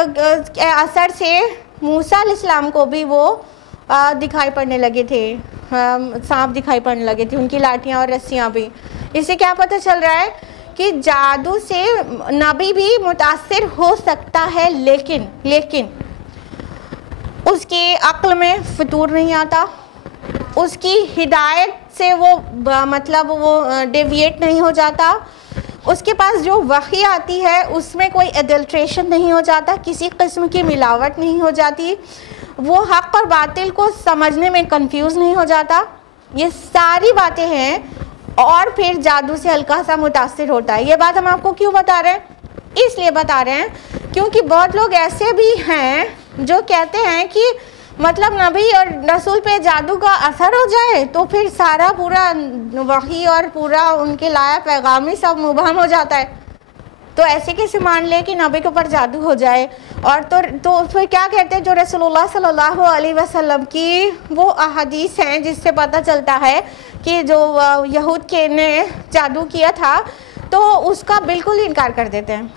اثر سے موسیٰ علیہ السلام کو بھی وہ دکھائی پڑنے لگے تھے، سانپ دکھائی پڑنے لگے تھے، ان کی لاٹھیاں اور رسیاں بھی. اس سے کیا پتہ چل رہا ہے کہ جادو سے نبی بھی متاثر ہو سکتا ہے، لیکن اس کی عقل میں فطور نہیں آتا، اس کی ہدایت سے وہ مطلب وہ ڈیویٹ نہیں ہو جاتا، اس کے پاس جو وحی آتی ہے اس میں کوئی ایڈلٹریشن نہیں ہو جاتا، کسی قسم کی ملاوٹ نہیں ہو جاتی، وہ حق اور باطل کو سمجھنے میں کنفیوز نہیں ہو جاتا. یہ ساری باتیں ہیں اور پھر جادو سے ہلکا سا متاثر ہوتا ہے. یہ بات ہم آپ کو کیوں بتا رہے ہیں؟ اس لیے بتا رہے ہیں کیونکہ بہت لوگ ایسے بھی ہیں جو کہتے ہیں کہ مطلب نبی اور رسول پہ جادو کا اثر ہو جائے تو پھر سارا پورا وحی اور پورا ان کے لایا پیغامی سب مبہم ہو جاتا ہے. تو ایسے کیسے مان لے کہ نبی کے اوپر جادو ہو جائے؟ اور تو پھر کیا کہتے ہیں جو رسول اللہ صلی اللہ علیہ وسلم کی وہ احادیث ہیں جس سے پتہ چلتا ہے کہ جو یہود کے نے جادو کیا تھا تو اس کا بالکل انکار کر دیتے ہیں.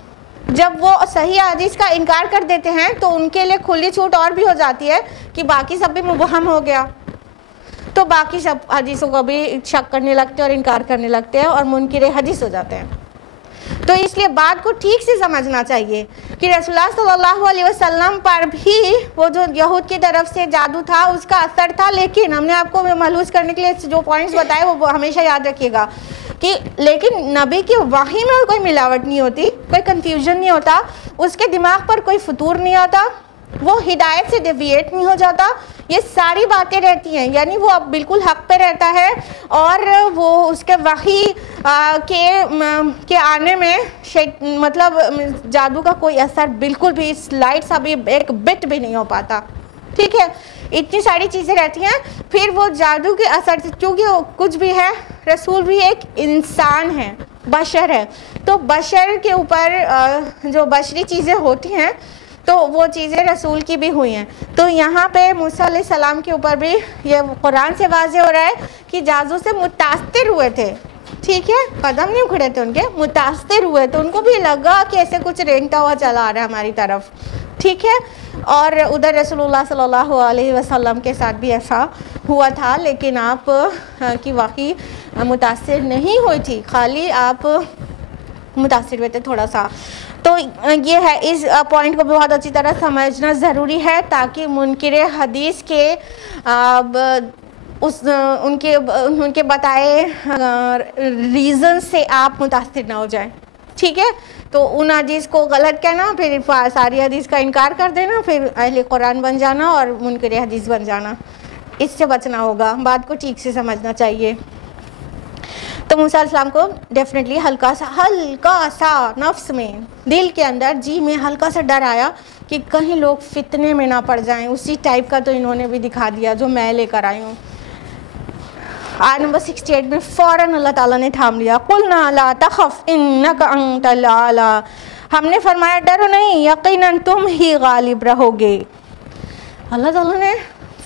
جب وہ صحیح حدیث کا انکار کر دیتے ہیں تو ان کے لیے کھلی چھوٹ اور بھی ہو جاتی ہے کہ باقی سب بھی مبہم ہو گیا، تو باقی سب حدیثوں کو بھی شک کرنے لگتے ہیں اور انکار کرنے لگتے ہیں اور منکر حدیث ہو جاتے ہیں. تو اس لیے بات کو ٹھیک سے سمجھنا چاہیے کہ رسول اللہ صلی اللہ علیہ وسلم پر بھی وہ جو یہود کی طرف سے جادو تھا اس کا اثر تھا، لیکن ہم نے آپ کو ملحوظ کرنے کے لیے جو پوائنٹس بتائے وہ ہمیشہ یاد رکھیے گا کہ لیکن نبی کی وحی میں کوئی ملاوٹ نہیں ہوتی، کوئی کنفیوژن نہیں ہوتا، اس کے دماغ پر کوئی فطور نہیں آتا، وہ ہدایت سے ڈیویٹ نہیں ہو جاتا. یہ ساری باتیں رہتی ہیں، یعنی وہ اب بالکل حق پہ رہتا ہے اور وہ اس کے وحی کے آنے میں مطلب جادو کا کوئی اثر بالکل بھی سلائٹ سا بھی ایک بٹ بھی نہیں ہو پاتا. ٹھیک ہے، اتنی ساری چیزیں رہتی ہیں. پھر وہ جادو کے اثر سے کیونکہ وہ کچھ بھی ہے، رسول بھی ایک انسان ہے، بشر ہے، تو بشر کے اوپر جو بشری چیزیں ہوتی ہیں تو وہ چیزیں رسول کی بھی ہوئی ہیں. تو یہاں پہ موسیٰ علیہ السلام کے اوپر بھی یہ قرآن سے واضح ہو رہا ہے کہ جادو سے متاثر ہوئے تھے. ٹھیک ہے، قدم نہیں اکھڑے تھے ان کے، متاثر ہوئے تو ان کو بھی لگا کہ ایسے کچھ رینگتا ہوا چلا آ رہا ہے ہماری طرف. ٹھیک ہے، اور ادھر رسول اللہ صلی اللہ علیہ وسلم کے ساتھ بھی ایسا ہوا تھا، لیکن آپ کی واقعی متاثر نہیں ہوئی تھی، خالی آپ متاثر ہوئے تھے تھوڑا سا. تو یہ ہے، اس پوائنٹ کو بہت اچھی طرح سمجھنا ضروری ہے تاکہ منکر حدیث کے ان کے بتائے ریزن سے آپ متاثر نہ ہو جائیں. ٹھیک ہے، تو ان حدیث کو غلط کہنا، پھر ساری حدیث کا انکار کر دینا، پھر اہل قرآن بن جانا اور منکر حدیث بن جانا، اس سے بچنا ہوگا. بات کو ٹھیک سے سمجھنا چاہیے. تو موسیٰ علیہ السلام کو ڈیفینیٹلی ہلکا سا نفس میں، دل کے اندر، جی میں ہلکا سا ڈر آیا کہ کہیں لوگ فتنے میں نہ پڑ جائیں. اسی ٹائپ کا تو انہوں نے بھی دکھا دیا جو میں لے کر آئی ہوں. آیت نمبر 68 میں فوراً اللہ تعالیٰ نے تھام لیا. قُلْنَا لَا تَخَفْ إِنَّكَ أَنْتَ الْأَعْلَىٰ، ہم نے فرمایا ڈرو نہیں، یقیناً تم ہی غالب رہو گے. اللہ تعالیٰ نے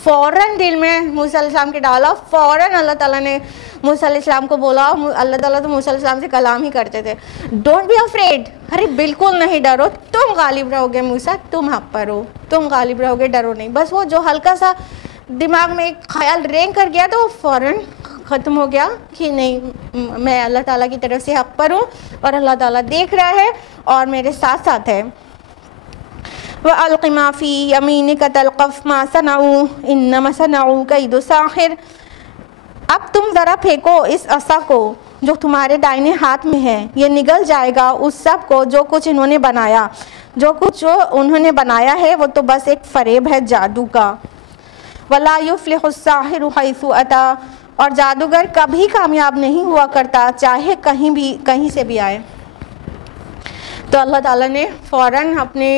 فوراً دل میں موسیٰ علیہ السلام کے ڈالا. فوراً اللہ تعالیٰ نے موسیٰ علیہ السلام کو بولا. اللہ تعالیٰ تو موسیٰ علیہ السلام سے کلام ہی کرتے تھے. ڈونٹ بی افریڈ، ارے بالکل نہیں ڈرو، تم غالب رہو گے موسیٰ، تم حق پر ہو، تم غالب رہو گے، ڈرو نہیں. بس وہ جو ہلکا سا دماغ میں ایک خیال رینگ کر گیا تو وہ فوراً ختم ہو گیا کہ نہیں، میں اللہ تعالیٰ کی طرف سے حق پر ہوں اور اللہ تعالیٰ دیکھ رہا ہے اور میرے ساتھ ساتھ ہے. وَأَلْقِ مَا فِي يَمِينِكَ تَلْقَفْ مَا صَنَعُوا إِنَّمَا صَنَعُوا كَيْدُ سَاحِرٍ، اب تم ذرا پھینکو اس عصا کو جو تمہارے دائیں ہاتھ میں ہے، یہ نگل جائے گا اس سب کو جو کچھ انہوں نے بنایا. جو کچھ انہوں نے بنایا ہے وہ تو بس ایک فریب ہے جادو کا. وَلَا يُفْلِحُ السَّاحِرُ حَيْثُ أَتَىٰ، اور جادوگر کبھی کامیاب نہیں ہوا کرتا چاہے کہیں سے بھی آئے. تو اللہ تعالیٰ نے فوراً اپنے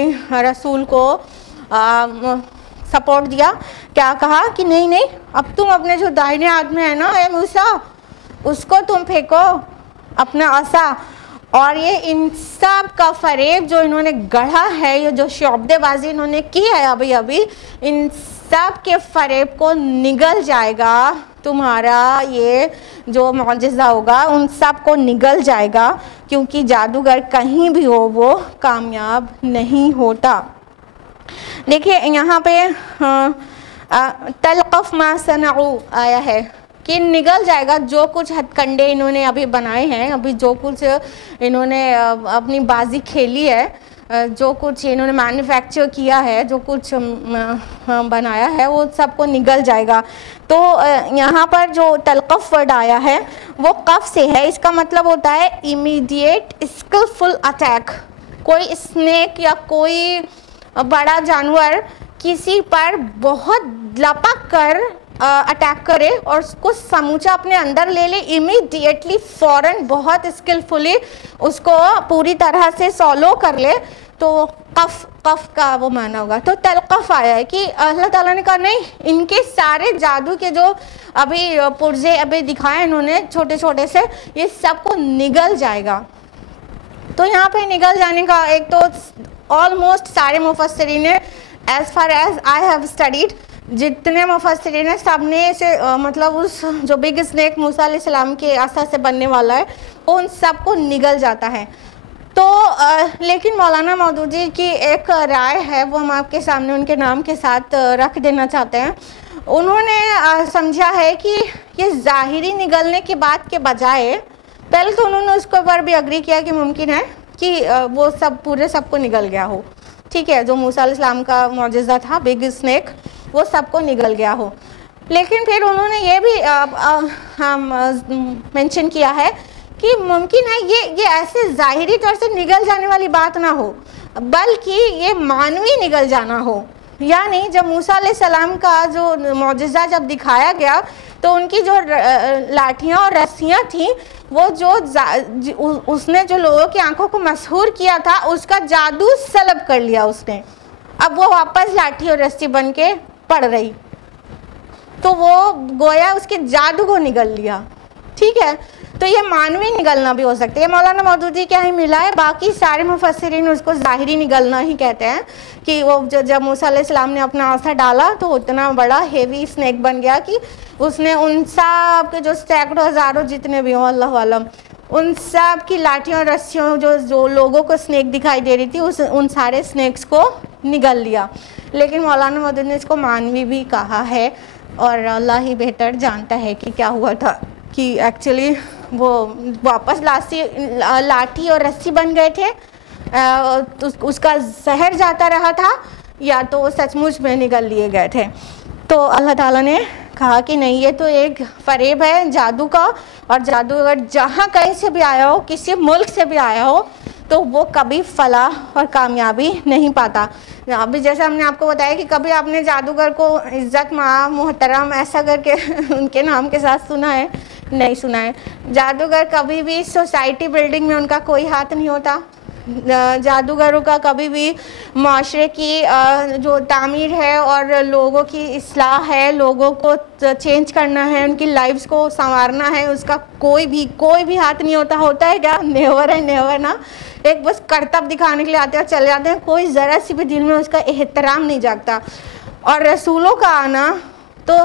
رسول کو سپورٹ دیا. کیا کہا کہ نہیں نہیں اب تم اپنے جو دائنے ہاتھ میں ہے نا اے موسیٰ اس کو تم پھینکو اپنا عصا. اور یہ ان سب کا فریب جو انہوں نے گڑھا ہے, یہ جو شعبدے بازی انہوں نے کی ہے ابھی ان سب کے فریب کو نگل جائے گا. تمہارا یہ جو معجزہ ہوگا ان سب کو نگل جائے گا, کیونکہ جادوگر کہیں بھی ہو وہ کامیاب نہیں ہوتا. دیکھیے یہاں پہ تلقف ما صنعوا آیا ہے کہ نگل جائے گا جو کچھ ہتھ کنڈے انہوں نے ابھی بنائے ہیں, ابھی جو کچھ انہوں نے اپنی بازی کھیلی ہے, جو کچھ انہوں نے مینوفیکچر کیا ہے, جو کچھ بنایا ہے وہ سب کو نگل جائے گا. تو یہاں پر جو تلقف ورڈ آیا ہے وہ قف سے ہے, اس کا مطلب ہوتا ہے امیڈیٹ اسکلفل اٹیک. کوئی اسنیک یا کوئی بڑا جانور کسی پر بہت لپک کر اٹیک کرے اور اس کو سموچا اپنے اندر لے لے, امیڈیٹلی فوراً بہت اسکلفلی اس کو پوری طرح سے سولو کر لے, تو قف کا وہ معنی ہوگا. تو تلقف آیا ہے کہ اللہ تعالیٰ نے کہا نہیں ان کے سارے جادو کے جو ابھی پرزے ابھی دکھائے انہوں نے چھوٹے چھوٹے سے, یہ سب کو نگل جائے گا. تو یہاں پہ نگل جانے کا ایک تو آلموسٹ سارے مفسرین نے as far as I have studied, جتنے مفسرین ہیں سب نے اسے مطلب اس جو بگ اسنیک موسیٰ علیہ السلام کے عصا سے بننے والا ہے وہ ان سب کو نگل جاتا ہے. تو لیکن مولانا مودودی کی ایک رائے ہے وہ ہم آپ کے سامنے ان کے نام کے ساتھ رکھ دینا چاہتے ہیں. انہوں نے سمجھا ہے کہ یہ ظاہری نگلنے کی بات کے بجائے پہلے تو انہوں نے اس کے اوپر بھی اگری کیا کہ ممکن ہے کہ وہ سب پورے سب کو نگل گیا ہو, ٹھیک ہے, جو موسیٰ علیہ السلام کا معجزہ تھا بگ اسنیک وہ سب کو نگل گیا ہو. لیکن پھر انہوں نے یہ بھی مینشن کیا ہے کہ ممکن ہے یہ ایسے ظاہری طور سے نگل جانے والی بات نہ ہو بلکہ یہ معنوی نگل جانا ہو. یعنی جب موسیٰ علیہ السلام کا جو معجزہ جب دکھایا گیا تو ان کی جو لاٹھیاں اور رسیاں تھیں وہ جو اس نے جو لوگوں کی آنکھوں کو مسحور کیا تھا اس کا جادو سلب کر لیا اس نے, اب وہ واپس لاٹھی اور رسی بن کے پڑ رہی, تو وہ گویا اس کے جادو کو نگل لیا. ٹھیک ہے, تو یہ معنوی نگلنا بھی ہو سکتا ہے. یہ مولانا مودودی کیا ہی ملا ہے, باقی سارے مفسرین اس کو ظاہری نگلنا ہی کہتے ہیں کہ وہ جب موسیٰ علیہ السلام نے اپنا عصا ڈالا تو اتنا بڑا ہیوی اسنیک بن گیا کہ اس نے ان سب کے جو سینکڑوں ہزاروں جتنے بھی ہوں اللہ عالم ان سب کی لاٹھیوں اور رسیوں جو لوگوں کو اسنیک دکھائی دے رہی تھی ان سارے اسنیکس کو نگل لیا. لیکن مولانا مودودی نے اس کو معنوی بھی کہا ہے اور اللہ ہی بہتر جانتا ہے کہ کیا ہوا تھا, کہ ایکچولی وہ واپس لاٹھی اور رسی بن گئے تھے, اس کا زہر جاتا رہا تھا, یا تو وہ سچ مچ میں نگل لیے گئے تھے. تو اللہ تعالیٰ نے کہا کہ نہیں یہ تو ایک فریب ہے جادو کا, اور جادو اگر جہاں کہیں سے بھی آیا ہو, کسی ملک سے بھی آیا ہو, تو وہ کبھی فلاح اور کامیابی نہیں پاتا. ابھی جیسے ہم نے آپ کو بتایا کہ کبھی آپ نے جادوگر کو عزت محترم ایسا کر کے ان کے نام کے ساتھ سنا ہے؟ نہیں سنا ہے. جادوگر کبھی بھی سوسائٹی بلڈنگ میں ان کا کوئی ہاتھ نہیں ہوتا. جادوگروں کا کبھی بھی معاشرے کی جو تعمیر ہے اور لوگوں کی اصلاح ہے, لوگوں کو چینج کرنا ہے, ان کی لائفز کو سنوارنا ہے, اس کا کوئی بھی ہاتھ نہیں ہوتا. ہوتا ہے کیا؟ نیور ہے, نیور نا. ایک بس کرتب دکھانے کے لیے آتے ہیں اور چلے جاتے ہیں, کوئی ذرا سی بھی دل میں اس کا احترام نہیں جاگتا. اور رسولوں کا آنا تو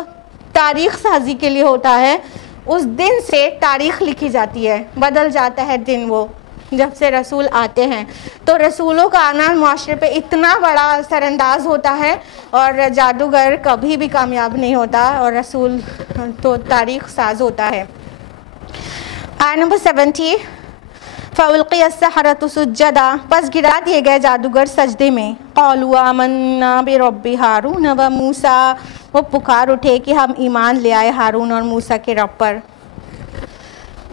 تاریخ سازی کے لیے ہوتا ہے. اس دن سے تاریخ لکھی جاتی ہے, بدل جاتا ہے دن وہ جب سے رسول آتے ہیں. تو رسولوں کا آنا معاشرے پہ اتنا بڑا اثر انداز ہوتا ہے, اور جادوگر کبھی بھی کامیاب نہیں ہوتا, اور رسول تو تاریخ ساز ہوتا ہے. آیت نمبر 70 فَأُلْقِيَ السَّحَرَةُ سُجَّدًا پس گرا دیے گئے جادوگر سجدے میں. قَالُوا آمَنَّا بِرَبِّ هَارُونَ وَمُوسَىٰ وہ پکار اٹھے کہ ہم ایمان لے آئے ہارون اور موسیٰ کے رب پر.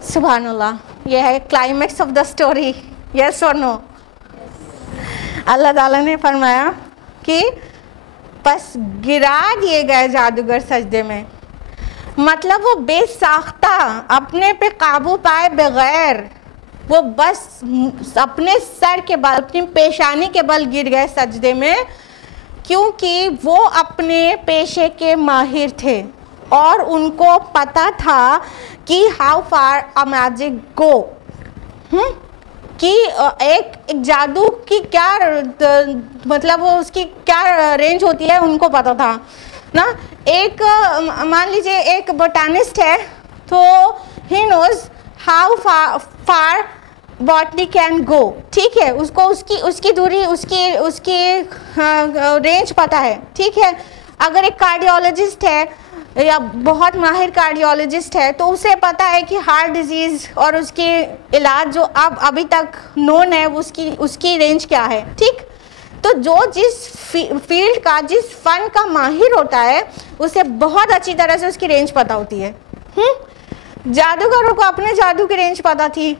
سبحان اللہ, یہ ہے کلائمیکس آف دا سٹوری. یس اور نو؟ اللہ تعالیٰ نے فرمایا کہ پس گرا دیے گئے جادوگر سجدے میں, مطلب وہ بے ساختہ اپنے پہ قابو پائے بغیر وہ بس اپنے سر کے بل، اپنی پیشانی کے بل گر گئے سجدے میں، کیونکہ وہ اپنے پیشے کے ماہر تھے اور ان کو پتا تھا کہ how far a magic go، کہ ایک جادو کی کیا مطلب اس کی کیا رینج ہوتی ہے ان کو پتا تھا نا۔ ایک مان لیجئے ایک بوٹانسٹ ہے تو he knows how far botany can go، ٹھیک ہے، اس کو اس کی دوری، اس کی رینج پتا ہے، ٹھیک ہے۔ اگر ایک کارڈیولوجسٹ ہے یا بہت ماہر کارڈیولوجسٹ ہے تو اسے پتا ہے کہ ہارٹ ڈیزیز اور اس کے علاج جو ابھی تک نون ہے اس کی رینج کیا ہے، ٹھیک۔ تو جو جس فیلڈ کا، جس فن کا ماہر ہوتا ہے اسے بہت اچھی طرح سے اس کی رینج پتا ہوتی ہے۔ جادوگروں کو اپنے جادو کی رینج پتا تھی۔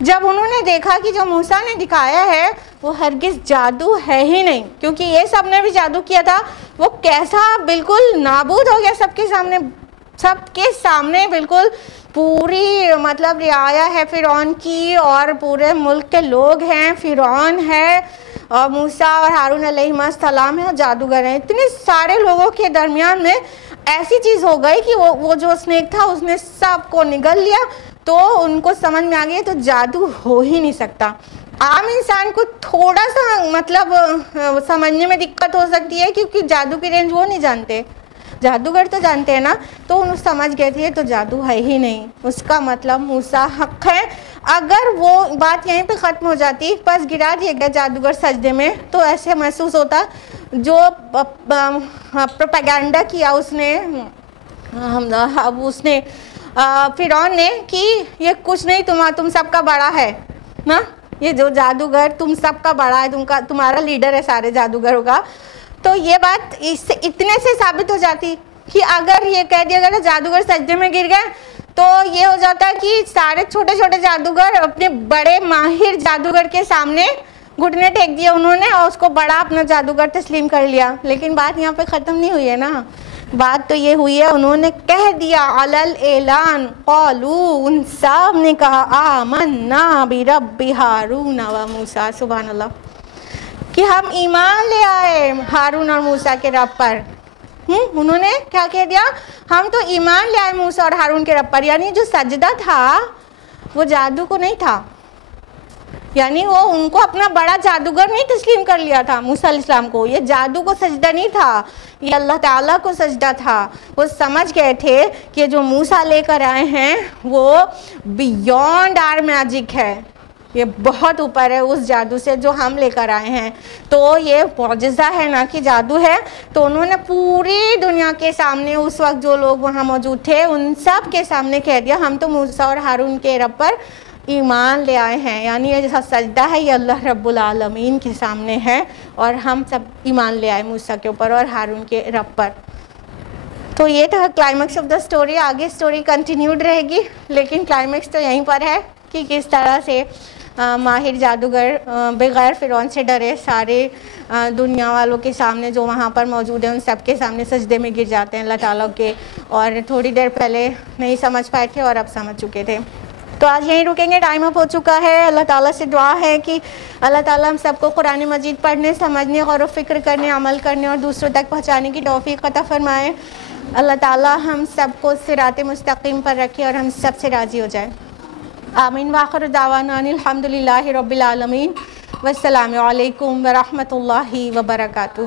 جب انہوں نے دیکھا کہ جو موسیٰ نے دکھایا ہے وہ ہرگز جادو ہے ہی نہیں، کیونکہ یہ سب نے بھی جادو کیا تھا، وہ کیسا بالکل نابود ہو گیا سب کے سامنے بالکل پوری مطلب رعایا ہے فرعون کی، اور پورے ملک کے لوگ ہیں، فرعون ہے اور موسیٰ اور ہارون علیہ السلام ہیں اور جادوگر ہیں، اتنے سارے لوگوں کے درمیان میں ایسی چیز ہو گئی کہ وہ جو اسنیک تھا اس نے سب کو نگل لیا۔ تو ان کو سمجھ میں آ گیا تو جادو ہو ہی نہیں سکتا۔ عام انسان کو تھوڑا سا مطلب سمجھنے میں دقت ہو سکتی ہے کیونکہ جادو کی رینج وہ نہیں جانتے، جادوگر تو جانتے ہیں نا، تو انہوں سمجھ گئے تھے تو جادو ہے ہی نہیں، اس کا مطلب موسیٰ حق ہے۔ اگر وہ بات یہیں پہ ختم ہو جاتی، بس گرا دیے گئے جادوگر سجدے میں، تو ایسے محسوس ہوتا جو پروپیگنڈا کیا اس نے فرعون نے کہ یہ کچھ نہیں، تم سب کا بڑا ہے نا، یہ جو جادوگر تم سب کا بڑا ہے، تمہارا لیڈر ہے سارے جادوگروں کا۔ تو یہ بات اتنے سے ثابت ہو جاتی کہ اگر یہ کہہ دیا گیا جادوگر سجدے میں گر گئے تو یہ ہو جاتا ہے کہ سارے چھوٹے چھوٹے جادوگر اپنے بڑے ماہر جادوگر کے سامنے گھٹنے ٹیک دیے انہوں نے اور اس کو بڑا اپنا جادوگر تسلیم کر لیا۔ لیکن بات یہاں پہ ختم نہیں ہوئی ہے نا، بات تو یہ ہوئی ہے انہوں نے کہہ دیا علل اعلان، قالو، ان سب نے کہا آمنا برب ہارون و موسیٰ، سبحان اللہ، کہ ہم ایمان لے آئے ہارون اور موسیٰ کے رب پر۔ انہوں نے کیا کہہ دیا؟ ہم تو ایمان لے آئے موسیٰ اور ہارون کے رب پر، یعنی جو سجدہ تھا وہ جادو کو نہیں تھا، یعنی وہ ان کو اپنا بڑا جادوگر نہیں تسلیم کر لیا تھا موسیٰ علیہ السلام کو، یہ جادو کو سجدہ نہیں تھا، یہ اللہ تعالیٰ کو سجدہ تھا۔ وہ سمجھ گئے تھے کہ جو موسیٰ لے کر آئے ہیں وہ بیونڈ آر میجک ہے، یہ بہت اوپر ہے اس جادو سے جو ہم لے کر آئے ہیں، تو یہ معجزہ ہے نا کہ جادو ہے۔ تو انہوں نے پوری دنیا کے سامنے، اس وقت جو لوگ وہاں موجود تھے ان سب کے سامنے کہہ دیا ہم تو موسیٰ اور ہارون کے رب پر ایمان لے آئے ہیں، یعنی یہ جیسا سجدہ ہے یہ اللہ رب العالمین کے سامنے ہے اور ہم سب ایمان لے آئے موسیٰ کے اوپر اور ہارون کے رب پر۔ تو یہ تھا کلائمیکس آف دا سٹوری، آگے سٹوری کنٹینیوڈ رہے گی، لیکن کلائمیکس تو یہیں پر ہے کہ کس طرح سے ماہر جادوگر بغیر فرعون سے ڈرے سارے دنیا والوں کے سامنے جو وہاں پر موجود ہیں ان سب کے سامنے سجدے میں گر جاتے ہیں اللہ تعالیٰ کے، اور تھوڑی دیر پہلے نہیں سمجھ پائے تھے اور اب سمجھ چکے تھے۔ تو آج یہیں رکیں گے، ٹائم اپ ہو چکا ہے۔ اللہ تعالیٰ سے دعا ہے کہ اللہ تعالیٰ ہم سب کو قرآن مجید پڑھنے، سمجھنے، غور و فکر کرنے، عمل کرنے اور دوسروں تک پہنچانے کی توفیق عطا فرمائے۔ اللہ تعالیٰ ہم سب کو صراط مستقیم پر رکھے اور ہم سب سے راضی ہو جائے۔ آمین۔ وآخر دعوانا ان الحمد للہ رب العالمین، والسلام علیکم ورحمۃ اللہ وبرکاتہ۔